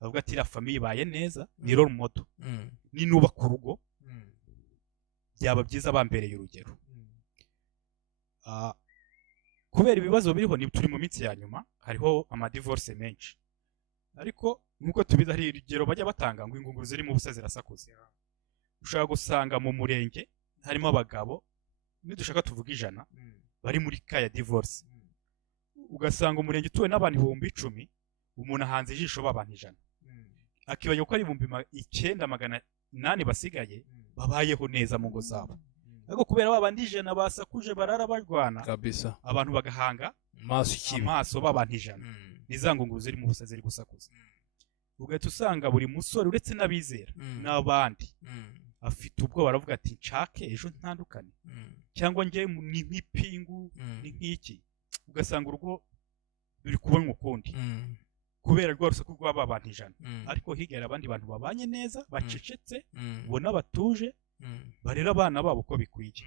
bavuga ati la famille ibaye neza, ni role model, ni nubaka urugo byaba byiza bambereye urugero. Kubera ibibazo biriho, ni turi mu minsi ya nyuma, hariho amadivorce menshi, ariko nkuko tubizi hari urugero bajya batanga ngo ingunguru ziri mu busa zirasakuza. Ushaka gusanga mu murenge harimo abagabo nidushaka tuvuga 100 bari muri kaya divorce, ugasanga umurenge utuwe n'abantu 10,000, umuntu ahanze ijisho b'abantu 100, akibaye ko ari 9,800 basigaye babayeho neza mu ngo zabo. Ariko kubera babandi 100 basakuje barara barwana kabisa, abantu bagahanga amaso b'abantu 100 nizangunguru ziri mu busa ziri gusakuza. Ugahita usanga buri musore uretse n'abizera n'abandi afite ubwo baravuga ati nshake ejo ntandukane, cyangwa njye ni nk'ipingu, ni nk'iki. Ugasanga urugo ruri kubona ukundi kubera rwa rusaku rw'aba bantu 100, ariko higera abandi bantu babanye neza, bacecetse, ubona batuje, barera abana babo uko bikwiye.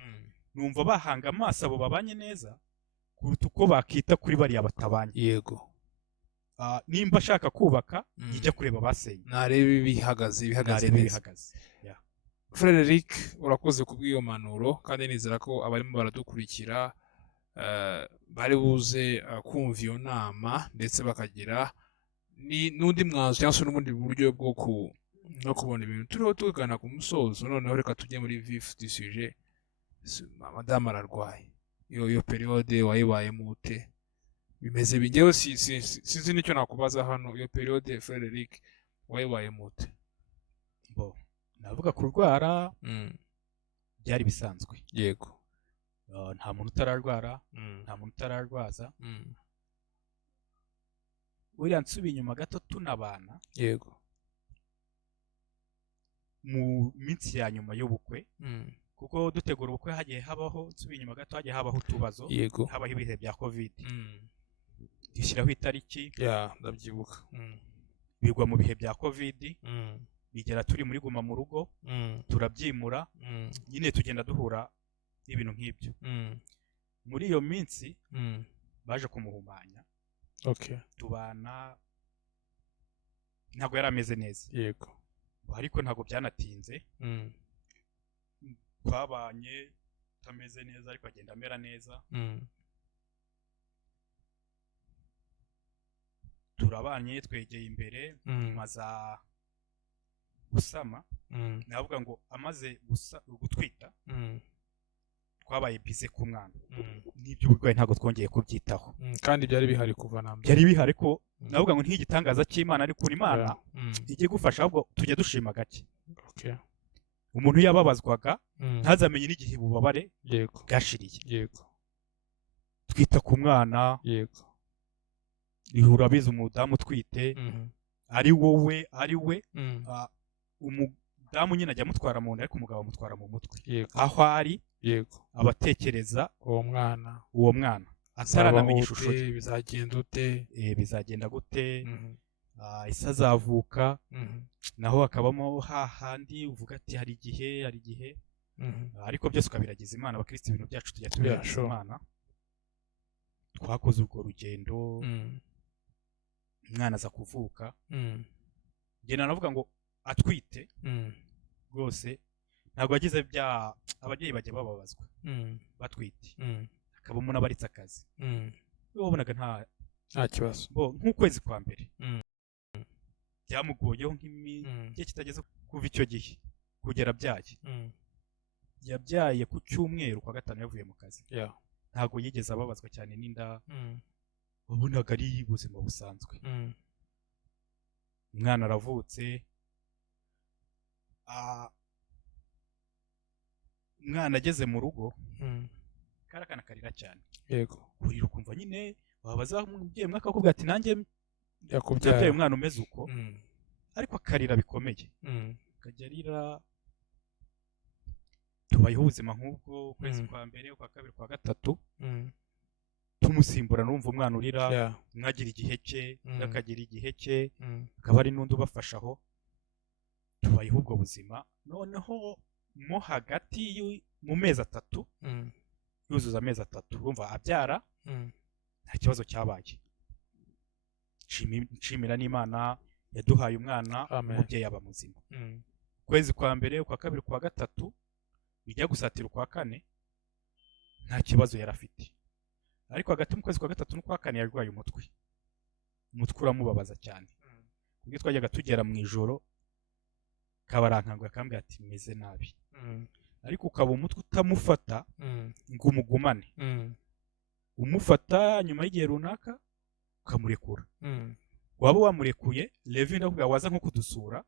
Numva bahanga amaso abo babanye neza kuruta uko bakita kuri bariya batabanye. Yego. Nimba ashaka kubaka yijya kureba basenye, narebe bihagaze neza. Frederick, urakoze kubw'iyo manuro, kandi nizera ko abarimo baradukurikira bari buze kumva iyo nama, ndetse bakagira n'undi mwanzo cyangwa se n'ubundi buryo bwo kubona ibintu. Turiho tugana ku musozo, noneho reka tujye muri vif du sujet. Madamu ararwaye, iyo periode wayibayemo ute? Bimeze bingewe sinzi nicyo nakubaza hano. Iyo periode Frederick wayibayemo ute? Navuga kurwara byari bisanzwe. Yego. Nta muntu utararwara, nta muntu utararwaza. Buriya nsubiye inyuma gato tunabana, yego, mu minsi ya nyuma y'ubukwe, kuko dutegura ubukwe hagiye habaho, nsubiye inyuma gato hagiye habaho utubazo, habaho ibihe bya covid, dushyiraho itariki, ndabyibuka, bigwa mu bihe bya covid, bigera turi muri guma mu rugo, turabyimura, nyine tugenda duhura n'ibintu nk'ibyo. Muri iyo minsi baje kumuhumanya, tubana, ntabwo yari ameze neza. Yego. Ariko ntabwo byanatinze, twabanye tameze neza ariko agenda amera neza. Turabanye twegeye imbere, maza gusama, navuga ngo amaze gutwita, twabaye bize ku mwana. N'ibyo burwayi ntabwo twongeye kubyitaho, kandi byari bihari kuva nambere. Byari bihari ko navuga ngo ntigitangaza cy'Imana, ariko Imana igiye gufasha, ahubwo tujya dushima gake. Umuntu yababazwaga ntazamenye n'igihe ububabare bwashiriye. Yego. Twita ku mwana. Yego. Urabizi umudamu utwite ari wowe, ari we, umudamu nyine ajya amutwara mu nda, ariko umugabo amutwara mu mutwe. Aho ari, abatekereza uwo mwana ataranamenya ishusho ye, bizagenda gute, isi azavuka, naho hakabamo hahandi uvuga ati hari igihe, ariko byose ukabiragiza Imana. Abakristo ibintu byacu tujya tubiragiza Imana. Twakoze urwo rugendo, umwana aza kuvuka, ngena navuga ngo atwite rwose ntabwo yagize ababyeyi bajya bababazwa batwite, hakabamo n'abaritse akazi. wabonaga nta kibazo nk'ukwezi kwa mbere Mm. byamugoyeho nk'igihe kitageze kuva icyo gihe kugera abyaye yabyaye ku cyumweru kwa gatanu yavuye mu kazi ntabwo yigeze ababazwa cyane n'inda wabonaga ari ubuzima busanzwe umwana aravutse umwana ageze mu rugo karakana karira cyane yego kurira ukumva nyine wabaza umubyeyi mwaka akakubwira ati nanjye yakubyaye umwana umeze uko ariko akarira bikomeye akajya arira tubayeho ubuzima nk'ubwo ukwezi kwa mbere ukwa kabiri kwa gatatu tumusimbura numva umwana urira mwagira igihe cye akagira igihe cye akaba ari n'undi ubafashaho tubayeho ubwo buzima noneho mo hagati mu mezi atatu yuzuza amezi atatu urumva abyara nta kibazo cyabaye nshimira n'Imana yaduhaye umwana umubyeyi aba muzima ukwezi kwa mbere ukwa kabiri kwa gatatu bijya gusatira ukwa kane nta kibazo yari afite ariko hagati mu kwezi kwa gatatu n'ukwa kane yarwaye umutwe uramubabaza cyane ubwo twajyaga tugera mu ijoro kabarankanguye akambwira ati meze nabi ariko ukaba umutwe utamufata ngo umugumane umufata nyuma y'igihe runaka ukamurekura waba wamurekuye Levi ndakubwira waza nko kudusura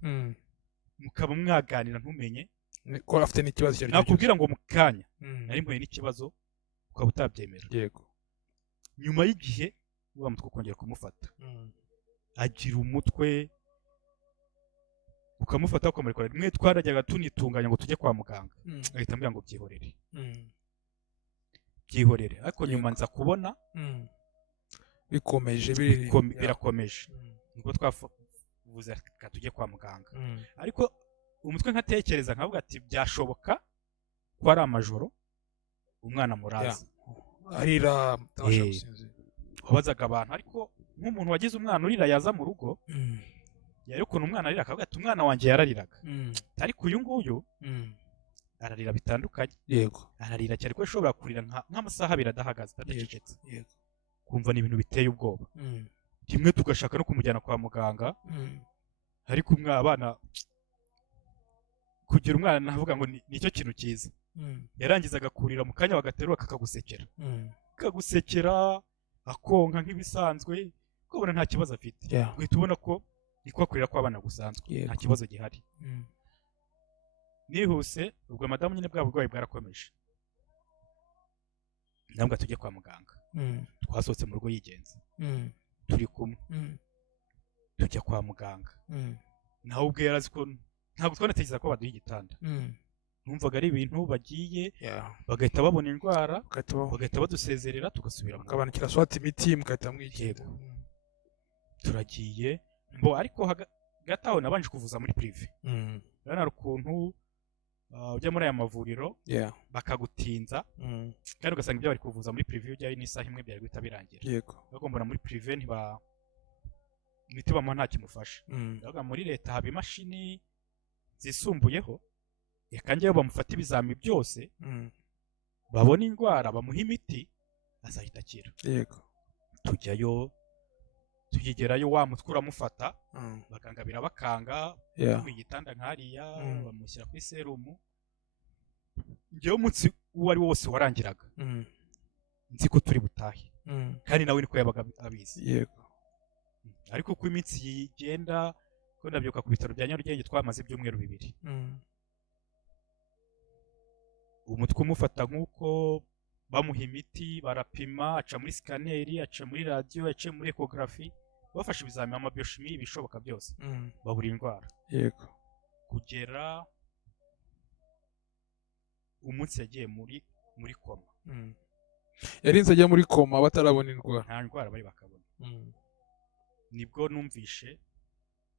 mukaba mwaganira ntumenye ko afite n'ikibazo cyo nakubwira ngo mukanya nari mpuye n'ikibazo ukaba utabyemera yego nyuma y'igihe wa mutwe ukongera kumufata agira umutwe ukamufata ukamurekura rimwe twarajyaga tunitunganya ngo tujye kwa muganga ahita ambwira ngo byihorere ariko nyuma nza kubona bikomeje birakomeje nubwo twavuze ka tujye kwa muganga ariko umutwe nkatekereza nkavuga ati byashoboka ko ari amajoro umwana muraza arira wabazaga abantu ariko nk'umuntu wagize umwana urira yaza mu rugo yari ukuntu umwana arira akavuga ati umwana wanjye yarariraga ariko uyu nguyu ararira bitandukanye yego ararira cyane ko ashobora kurira nk'amasaha abiri adahagaze adacecetse kumva ni ibintu biteye ubwoba rimwe tugashaka no kumujyana kwa muganga ariko abana kugira umwana navuga ngo nicyo kintu cyiza yarangizaga kurira mu kanya bagaterura kakagusekera akonka nk'ibisanzwe ukabona nta kibazo afite uhita ubona ko niko kurira kw'abana gusanzwe nta kibazo gihari nihuse ubwo madamu nyine bwa burwayi bwarakomeje ntabwo tujye kwa muganga twasohotse mu rugo yigenza turi kumwe tujya kwa muganga nawe ubwe yarazi ko ntabwo twanatekereza ko baduha igitanda numvaga ari ibintu bagiye bagahita babona indwara bagahita badusezerera tugasubira mu bakabandikira swati imiti mugahita mwigenda turagiye ariko hagati aho nabanje kuvuza muri prive urabona hari ukuntu ujya muri aya mavuriro bakagutinza kandi ugasanga ibyo bari kuvuza muri prive ujyayo n'isaha imwe byari guhita birangira bagomba muri prive imiti bamuha nta kimufasha muri leta haba imashini zisumbuyeho reka njyewe bamufata ibizami byose babona indwara bamuha imiti azahita akira tujyayo tukigerayo wa mutwe uramufata bakanga birabakanga ku igitanda nk'ariya bamushyira kuri serumu njyewe umunsi uwo ari wo wose warangiraga nzi ko turi butahe kandi nawe niko yabaga abizi ariko uko iminsi yigenda ko ndabyuka ku bitaro bya Nyarugenge twamaze ibyumweru 2 umutwe umufata nk'uko bamuha imiti barapima aca muri sikaneri aca muri radiyo aca muri ekogarafi bafashe ibizamini amabioshimi ibishoboka byose babura indwara kugera umunsi yagiye muri koma yarinze ajya muri koma batarabona indwara nta ndwara bari bakabona nibwo numvishe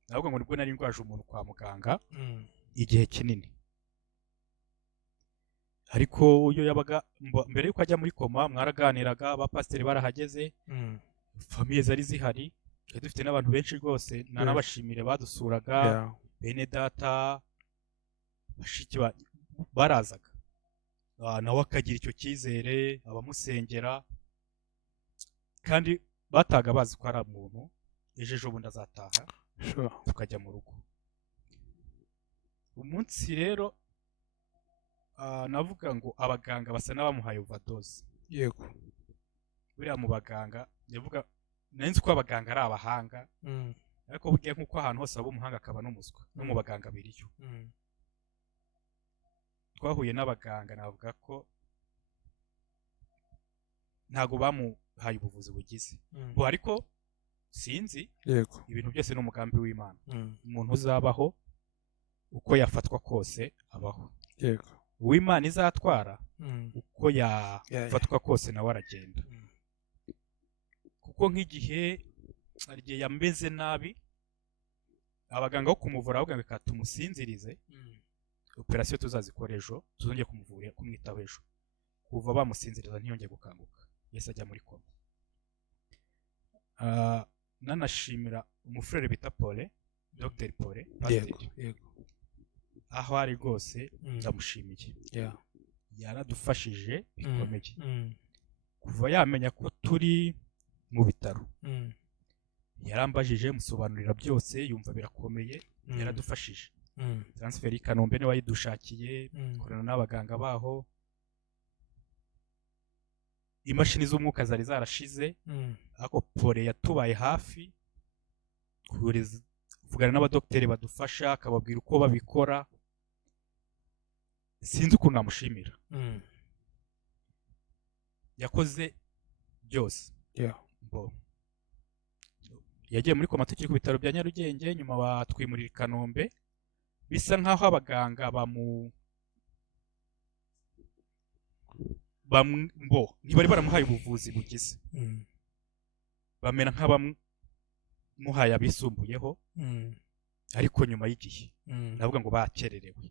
ntabwo ngo nibwo nari ndwaje umuntu kwa muganga igihe kinini ariko uyo yabaga mbere yuko ajya muri koma mwaraganiraga abapasiteri barahageze famiye zari zihari twari dufite n'abantu benshi rwose nanabashimire badusuraga bene data bashiki barazaga nawe akagira icyo cyizere abamusengera kandi bataga bazi ko ari umuntu ejo bundi azataha tukajya mu rugo. Umunsi rero navuga ngo abaganga basa n'abamuhaye overdose. Yego. Buriya mu baganga ndavuga nzi ko abaganga ari abahanga, ariko burya nk'uko ahantu hose aba umuhanga akaba n'umuswa, no mu baganga biriyo. Twahuye n'abaganga navuga ko ntago bamuhaye ubuvuzi bugize bo, ariko sinzi. Yego. Ibintu byose ni umugambi w'Imana. Umuntu uzabaho uko yafatwa kose abaho. Yego. Uw'Imana izatwara uko yafatwa kose nawe aragenda. Kuko nk'igihe yameze nabi, abaganga bo kumuvura ahubwo ngo tumusinzirize, operasiyo tuzazikora ejo, tuzongeye kumuvura kumwitaho ejo. Kuva bamusinziriza ntiyongeye gukanguka, yese ajya muri koma. Nanashimira umufurere bita Pole, Dr. Pole, Yego. Aho ari rwose ndamushimiye. Yaradufashije bikomeye. Kuva yamenya ko turi mu bitaro, yarambajije musobanurira byose, yumva birakomeye, yaradufashije. Transfer i Kanombe ni wayidushakiye, korana n'abaganga baho. Imashini z'umwuka zari zarashize, ariko Pole yatubaye hafi, kuvugana n'abadokiteri badufasha, akababwira uko babikora. Sinzi ukuntu namushimira. Yakoze byose. Yagiye muri koma tukiri ku bitaro bya Nyarugenge, nyuma batwimurira i Kanombe. Bisa nkaho abaganga ntibari baramuhaye ubuvuzi bugize, bamera nk'abamuhaye abisumbuyeho, ariko nyuma y'igihe navuga ngo bakererewe.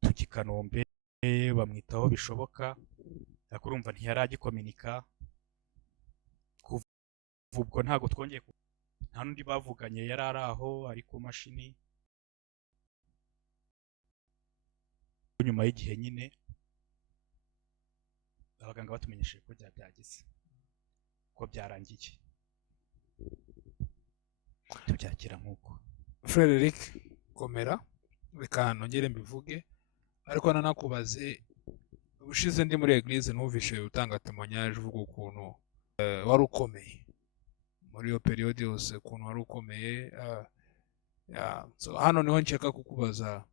Tujya i Kanombe bamwitaho bishoboka, ariko urumva ntiyari agikominika. Kuva ubwo ntabwo twongeye, nta n'undi bavuganye, yari ari aho ari ku mashini. Nyuma y'igihe nyine abaganga batumenyesheje ko byagize, ko byarangiye, tubyakira nk'uko. Frederick, komera, reka nongere mbivuge, ariko nanakubaze, ubushize ndi muri eglise numvishe utanga témoignage uvuga ukuntu wari ukomeye muri iyo periode yose, ukuntu wari ukomeye. Hano niho nshaka kukubaza,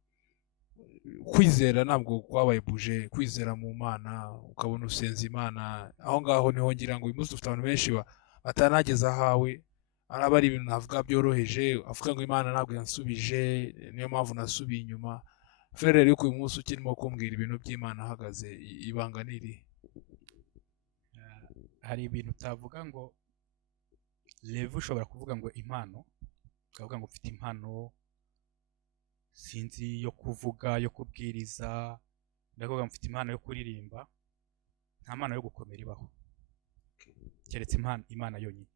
kwizera ntabwo kwabaye buje, kwizera mu Mana ukabona usenza Imana, aho ngaho niho ngira ngo uyu munsi dufite abantu benshi batanageza ahawe, araba ari ibintu navuga byoroheje, avuga ngo Imana ntabwo yansubije, niyo mpamvu nasubiye inyuma. Frere, ariko uyu munsi ukirimo kumbwira ibintu by'Imana ahagaze, ibanga niri? Hari ibintu utavuga ngo Levi, ushobora kuvuga ngo impano, ukavuga ngo mfite impano sinzi yo kuvuga, yo kubwiriza, ndavuga mfite impano yo kuririmba. Nta mpano yo gukomera ibaho, keretse Imana yonyine.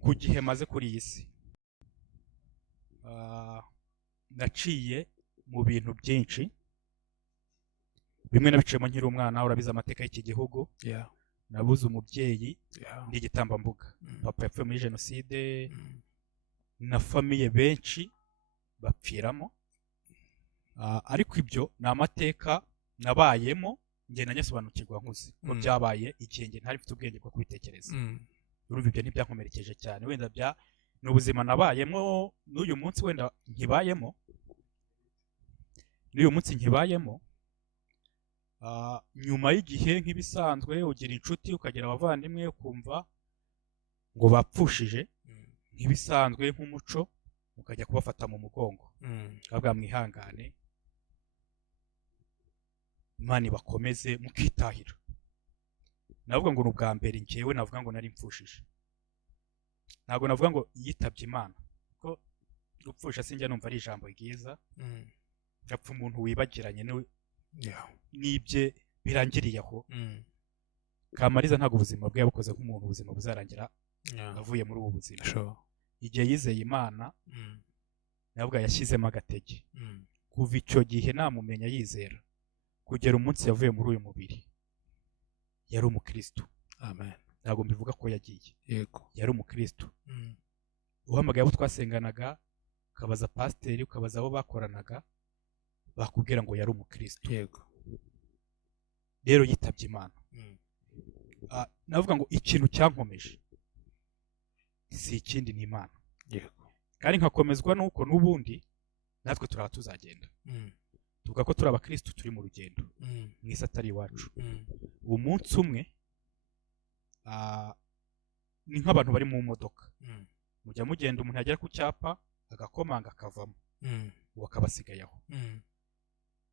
Ku gihe maze kuri iyi si, naciye mu bintu byinshi, bimwe nabiciyemo nkiri umwana. Urabizi amateka y'iki gihugu. Nabuze umubyeyi, ndi igitambambuga. Papa yapfuye muri jenoside, na famiye benshi bapfiramo. Ariko ibyo ni amateka nabayemo, ngenda nyasobanukirwa nkuze ko byabaye igihe nge ntari mfite ubwenge bwo kubitekereza. Urumva ibyo ntibyankomerekeje cyane, wenda ni ubuzima nabayemo n'uyu munsi wenda nkibayemo, nyuma y'igihe nk'ibisanzwe ugira inshuti, ukagira abavandimwe, ukumva ngo bapfushije nk'ibisanzwe nk'umuco, ukajya kubafata mu mugongo, kabwa mwihangane, Imana ibakomeze, mukitahira. Navuga ngo n'ubwa mbere njyewe navuga ngo nari mpfushije, ntabwo navuga ngo yitabye Imana, ko gupfusha sinjya numva ari ijambo ryiza. Gapfa umuntu wibagiranye n'ibye birangiriye aho. Kamariza ntabwo ubuzima bwe yabukoze nk'umuntu ubuzima buzarangira avuye muri ubu buzima. Igihe yizeye Imana, navuga yashyizemo agatege. Kuva icyo gihe namumenya yizera, kugera umunsi yavuye muri uyu mubiri yari umukristo. Amen. Ntabwo mbivuga ko yagiye, yego, yari umukristo. Uhamagaye abo twasenganaga, ukabaza pasiteri, ukabaza abo bakoranaga, bakubwira ngo yari umukristo. yego, rero yitabye Imana. Navuga ngo ikintu cyankomeje si ikindi ni Imana. yego, kandi nkakomezwa nuko n'ubundi natwe turaba tuzagenda. tuvuga ko turi abakristo turi mu rugendo mu isi atari iwacu. uwo munsi umwe ni nk'abantu bari mu modoka, mujya mugenda, umuntu yagera ku cyapa agakomanga akavamo, uwo akaba asigaye aho.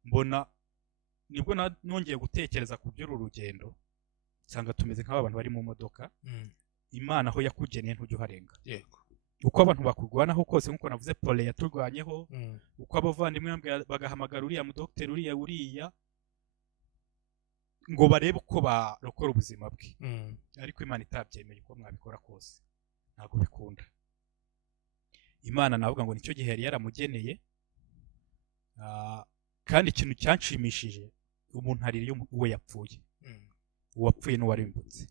mbona nibwo nongeye gutekereza ku by'uru rugendo, nsanga tumeze nk'abantu bari mu modoka. Imana aho yakugeneye ntujya uharenga. yego, uko abantu bakurwanaho kose, nk'uko navuze Pole yaturwanyeho, uko abavandimwe bagahamagara uriya mudogiteri uriya ngo barebe uko barokora ubuzima bwe, ariko Imana itabyemeye uko mwabikora kose ntabwo bikunda. Imana navuga ngo nicyo gihe yari yaramugeneye. kandi ikintu cyanshimishije, umuntu hari iyo uwe yapfuye, uwapfuye n'uwarimbutse,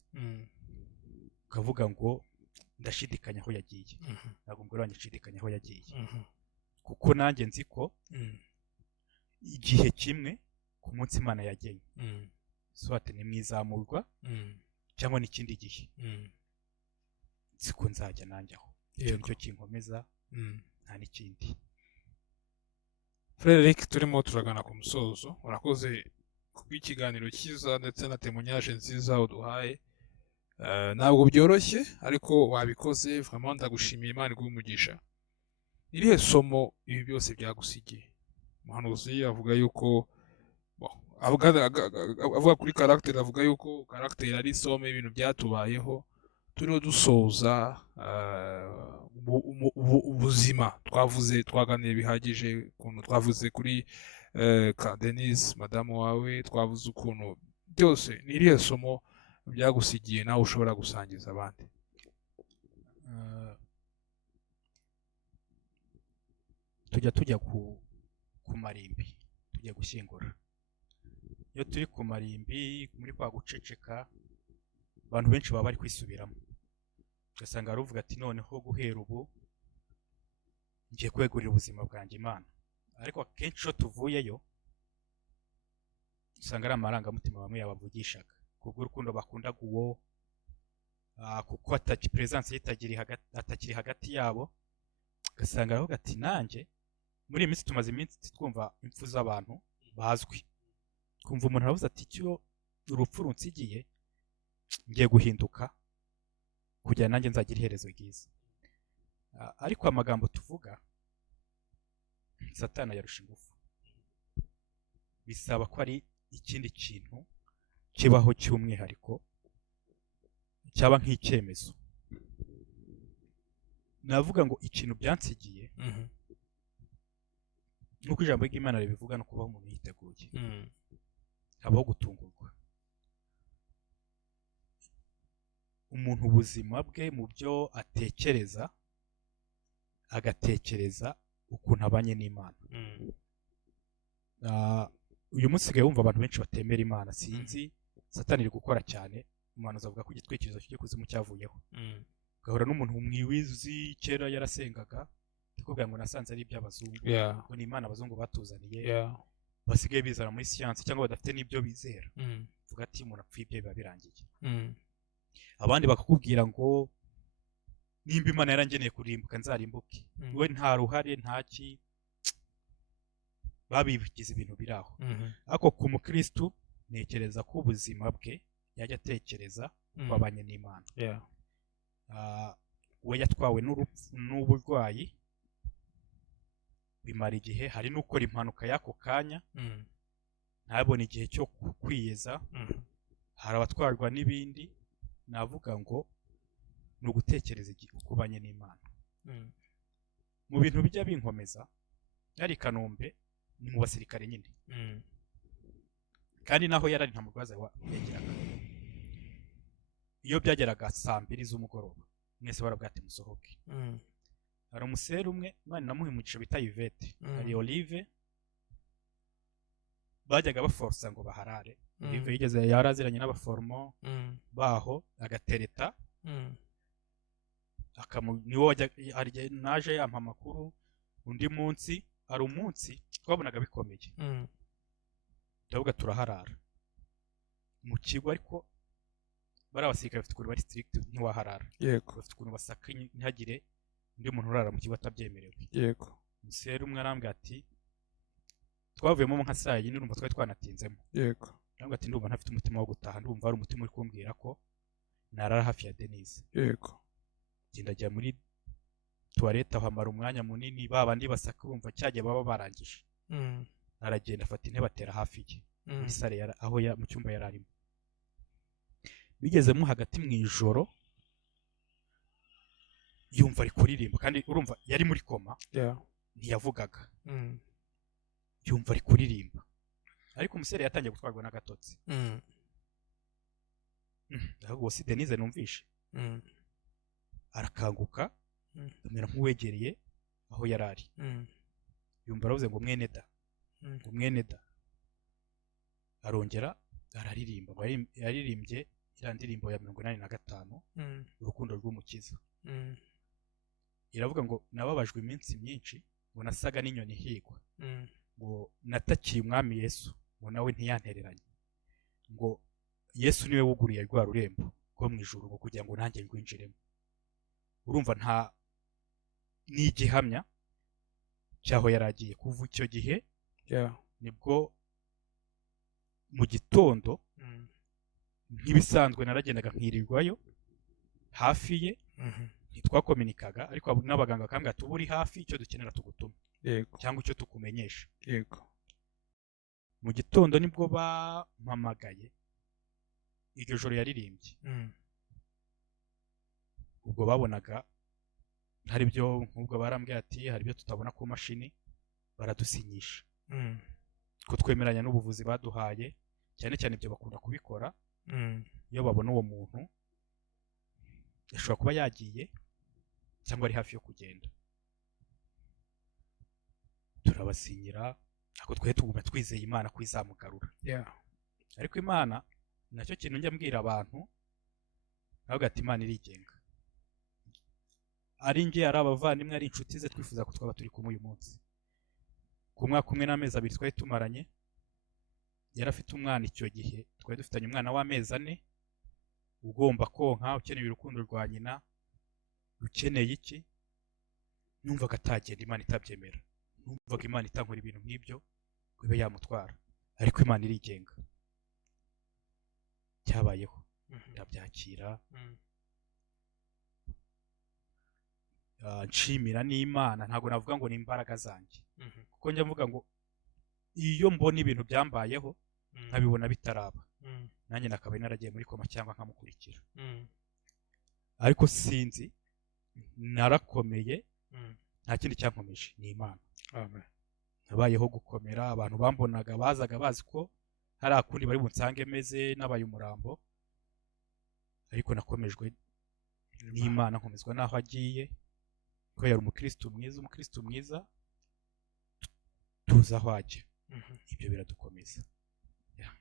ukavuga ngo ndashidikanya aho yagiye. ntabwo mbwira wanjye nshidikanya aho yagiye, kuko nanjye nzi ko igihe kimwe ku munsi Imana yagenye, swate ni mwizamurwa cyangwa n'ikindi gihe, nzi ko nzajya nanjye aho. icyo nicyo kinkomeza, nta n'ikindi. Frederick, turimo turagana ku musozo. urakoze kubw'ikiganiro cyiza ndetse na temonyaje nziza uduhaye. ntabwo byoroshye ariko wabikoze, vraiment ndagushimiye. Imana iguhe umugisha. irihe somo ibi byose byagusigiye? umuhanuzi avuga yuko avuga kuri karagiteri, avuga yuko karagiteri ari isomo y'ibintu byatubayeho. turiho dusoza ubuzima, twaganiriye bihagije, ukuntu twavuze kuri Denise madamu wawe, twavuze ukuntu byose. ni irihe somo byagusigiye nawe ushobora gusangiza abandi? tujya ku marimbi, tujya gushyingura. iyo turi ku marimbi, muri kwa guceceka, abantu benshi baba bari kwisubiramo, ugasanga aravuga ati noneho guhera ubu ngiye kwegurira ubuzima bwanjye Imana. ariko akenshi iyo tuvuyeyo usanga ari amarangamutima bamwe yabavugishaga kubw'urukundo bakundaga uwo, kuko presence atakiri hagati yabo. ugasanga aravuga ati nanjye muri iyi minsi tumaze iminsi twumva impfu z'abantu bazwi, kumva umuntu aravuze ati icyo urupfu runsigiye ngiye guhinduka kugira nanjye nzagira iherezo ryiza. ariko amagambo tuvuga, Satani yarusha ingufu, bisaba ko ari ikindi kintu kibaho cy'umwihariko, cyaba nk'icyemezo. navuga ngo ikintu byansigiye, nk'uko ijambo ry'Imana ribivuga, no kubaho umuntu yiteguye, habaho gutungurwa. umuntu ubuzima bwe mu byo atekereza, agatekereza ukuntu abanye n'Imana. uyu munsi usigaye wumva abantu benshi batemera Imana, sinzi Satani iri gukora cyane. umuntu azavuga ko igitekerezo cy'ikuzimu cyavuyeho, ugahura n'umuntu mwiwizi kera yarasengaga, tukubwira ngo nasanze ari iby'abazungu, ngo ni Imana abazungu batuzaniye, basigaye bizana muri siyansi cyangwa badafite n'ibyo bizera. vuga ati umuntu apfuye ibye biba birangiye. abandi bakakubwira ngo nimba Imana yarangeneye kurimbuka nzarimbuke, we nta ruhare ntaki, babigize ibintu biri aho. ariko ku mukristo ntekereza ko ubuzima bwe yajya atekereza ko abanye n'Imana. we yatwawe n'uburwayi, bimara igihe, hari n'ukora impanuka y'ako kanya ntabone igihe cyo kwiyeza, hari abatwarwa n'ibindi. navuga ngo ni ugutekereza uko ubanye n'Imana. mu bintu bijya binkomeza, yari i Kanombe, ni mu basirikare nyine, kandi naho yarari nta murwaza yagiraga. iyo byageraga 2:00 z'umugoroba, mwese barabwate musohoke. hari umusere umwe Imana namuha umugisha bita Yvette, hari Olive, bajyaga baforsa ngo baharare Yves yigeze yaraziranye n'abaforomo baho agatereta niwo naje yampa amakuru undi munsi hari umunsi twabonaga bikomeye ndavuga turaharara mu kigo ariko bari abasirikare bafite ukuntu bari strict ntiwaharara yego bafite ukuntu basaka ntihagire undi muntu urara mu kigo atabyemerewe yego umusere umwe arambwira ati twavuyemo nka saa yine urumva twari twanatinzemo yego arambwira ati ndumva ntafite umutima wo gutaha ndumva ari umutima uri kumbwira ko narara hafi ya Denise yego ndajya muri toilette aho amara umwanya munini babandi basaka urumva cyagiye baba barangije aragenda afata intebe atera hafi ye muri sale aho mu cyumba yari arimo bigezemo hagati mu ijoro yumva ari kuririmba kandi urumva yari muri koma ntiyavugaga yumva ari kuririmba ariko umusore yatangiye gutwarwa n'agatotsi ahubwo si Denise numvishe arakanguka amera nk'uwegereye aho yari ari yumva aravuze ngo mwene da arongera araririmba yaririmbye iriya ndirimbo ya 85 urukundo rw'umukiza iravuga ngo nababajwe iminsi myinshi ngo nasaga n'inyoni higwa ngo natakiye umwami Yesu ngo nawe ntiyantereranye ngo Yesu niwe wuguriye rwa rurembo rwo mu ijuru ngo kugira ngo nanjye ngwinjiremo urumva nta n'igihamya cyaho yaragiye kuva icyo gihe nibwo mu gitondo nk'ibisanzwe naragendaga nkirirwayo hafi ye ntitwakominikaga ariko n'abaganga bakambwira ati uba uri hafi icyo dukenera tugutuma cyangwa icyo tukumenyesha yego mu gitondo nibwo bampamagaye iryo joro yaririmbye ubwo babonaga hari byo nk'ubwo barambwira ati hari byo tutabona ku mashini baradusinyisha ko twemeranya n'ubuvuzi baduhaye cyane cyane ibyo bakunda kubikora iyo babona uwo muntu ashobora kuba yagiye cyangwa ari hafi yo kugenda turabasinyira ako twe tuguma twizeye Imana ko izamugarura ariko Imana nacyo kintu njya mbwira abantu navuga ati Imana irigenga ari nge ari abavandimwe ari inshuti ze twifuza ko twaba turi kumwe uyu munsi ku mwaka umwe n'amezi 2 twari tumaranye yari afite umwana icyo gihe twari dufitanye umwana w'amezi 4 ugomba konka ukeneye urukundo rwa nyina ukeneye iki numvaga atagenda Imana itabyemera numvaga Imana itankora ibintu nk'ibyo kube yamutwara ariko Imana irigenga cyabayeho ndabyakira nshimira n'Imana ntago navuga ngo ni imbaraga zanjye kuko njya mvuga ngo iyo mbona ibintu byambayeho nkabibona bitaraba nanjye nakabaye naragiye muri koma cyangwa nkamukurikira ariko sinzi narakomeye nta kindi cyankomeje ni Imana nabayeho gukomera abantu bambonaga bazaga bazi ko hari akundi bari bunsange meze n'abaye umurambo ariko nakomejwe n'Imana nkomezwa naho agiye ko yari umukristo mwiza tuza aho ajya ibyo biradukomeza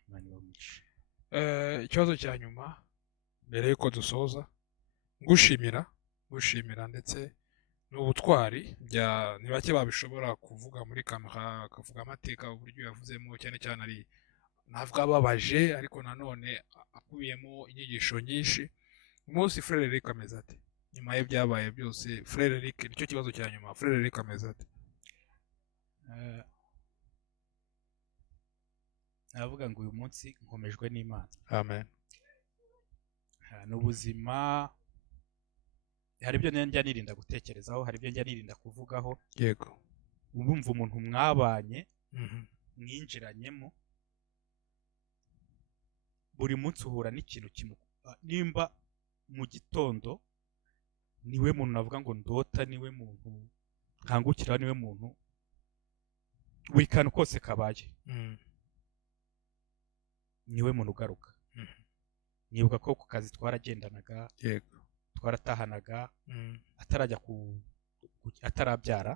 Imana ibamugishe ikibazo cya nyuma mbere yuko dusoza gushimira ndetse n'ubutwari ni bake babishobora kuvuga muri kamera akavuga amateka uburyo yavuzemo cyane cyane ari navuga ababaje ariko nanone akubiyemo inyigisho nyinshi umunsi Frere Eric ameze ate nyuma y'ibyabaye byose Frere Eric nicyo kibazo cya nyuma Frere Eric ameze ate navuga ngo uyu munsi nkomejwe n'Imana amen n'ubuzima hari ibyo njya nirinda gutekerezaho hari ibyo njya nirinda kuvugaho yego urumva umuntu mwabanye mwinjiranyemo buri munsi uhura n'ikintu nimba mu gitondo niwe muntu navuga ngo ndota niwe muntu nkangukira niwe muntu buri kantu kose kabaye niwe muntu ugaruka nibuka ko ku kazi twaragendanaga yego twaratahanaga atarajya atarabyara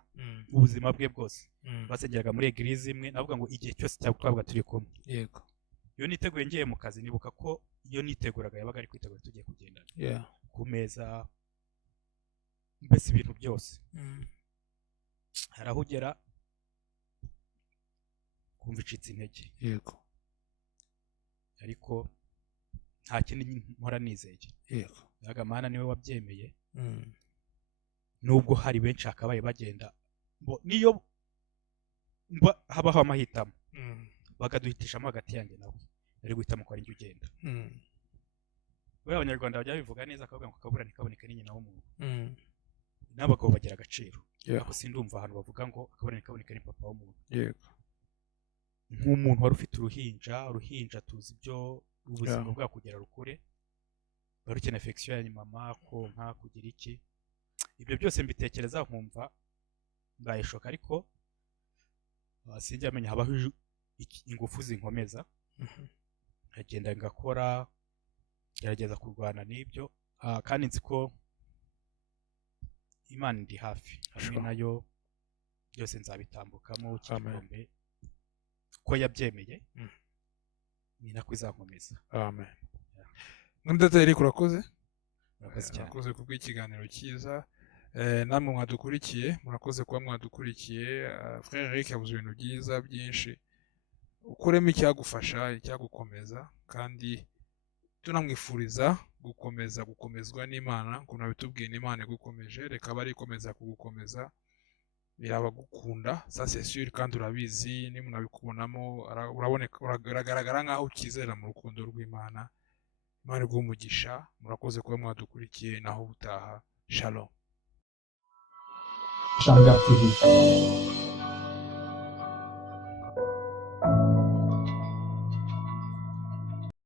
ubuzima bwe bwose basengeraga muri eglise imwe navuga ngo igihe cyose cyabwaga turi kumwe yego iyo niteguye ngiye mu kazi nibuka ko iyo niteguraga yabaga ari kwitegura tugiye kugendana ku meza mbese ibintu byose haraho ugera kumva icitse intege yego ariko nta kindi mpora nizeye yego yaga Mana niwe wabyemeye nubwo hari benshi akabaye bagenda niyo habaho amahitamo bakaduhitishamo hagati yanjye nawe ari guhitamo ko ari njye ugenda we abanyarwanda bajya bivuga neza akavuga ngo kabura ntikaboneke ni nyina w'umuntu n'abagabo bagira agaciro ariko sindumva ahantu bavuga ngo kabura ntikaboneke ni papa w'umuntu yego nk'umuntu wari ufite uruhinja tuzi ibyo ubuzima bwa kugera rukure bari ukeneye affection ya mama konka kugira iki ibyo byose mbitekereza nkumva ndayishoka ariko sinjya amenya habaho ingufu zinkomeza nkagenda ngakora gerageza kurwana n'ibyo kandi nzi ko Imana ndi hafi hamwe nayo byose nzabitambukamo cyangwa ko yabyemeye ni nako izankomeza amen Ndatari kurakoze cyane murakoze kubw'ikiganiro cyiza namwe mwadukurikiye murakoze kuba mwadukurikiye frère Eric yavuze ibintu byiza byinshi ukuremo icyagufasha icyagukomeza kandi tunamwifuriza gukomezwa n'Imana kuko nabitubwiye n'Imana igukomeje reka bari ikomeza kugukomeza birabagukunda ça c'est sûr kandi urabizi ni munabikubonamo uraboneka uragaragara nkaho ukizera mu rukundo rw'Imana Imana iguha murakoze kuba mwadukurikiye naho ubutaha shalom Shamgar TV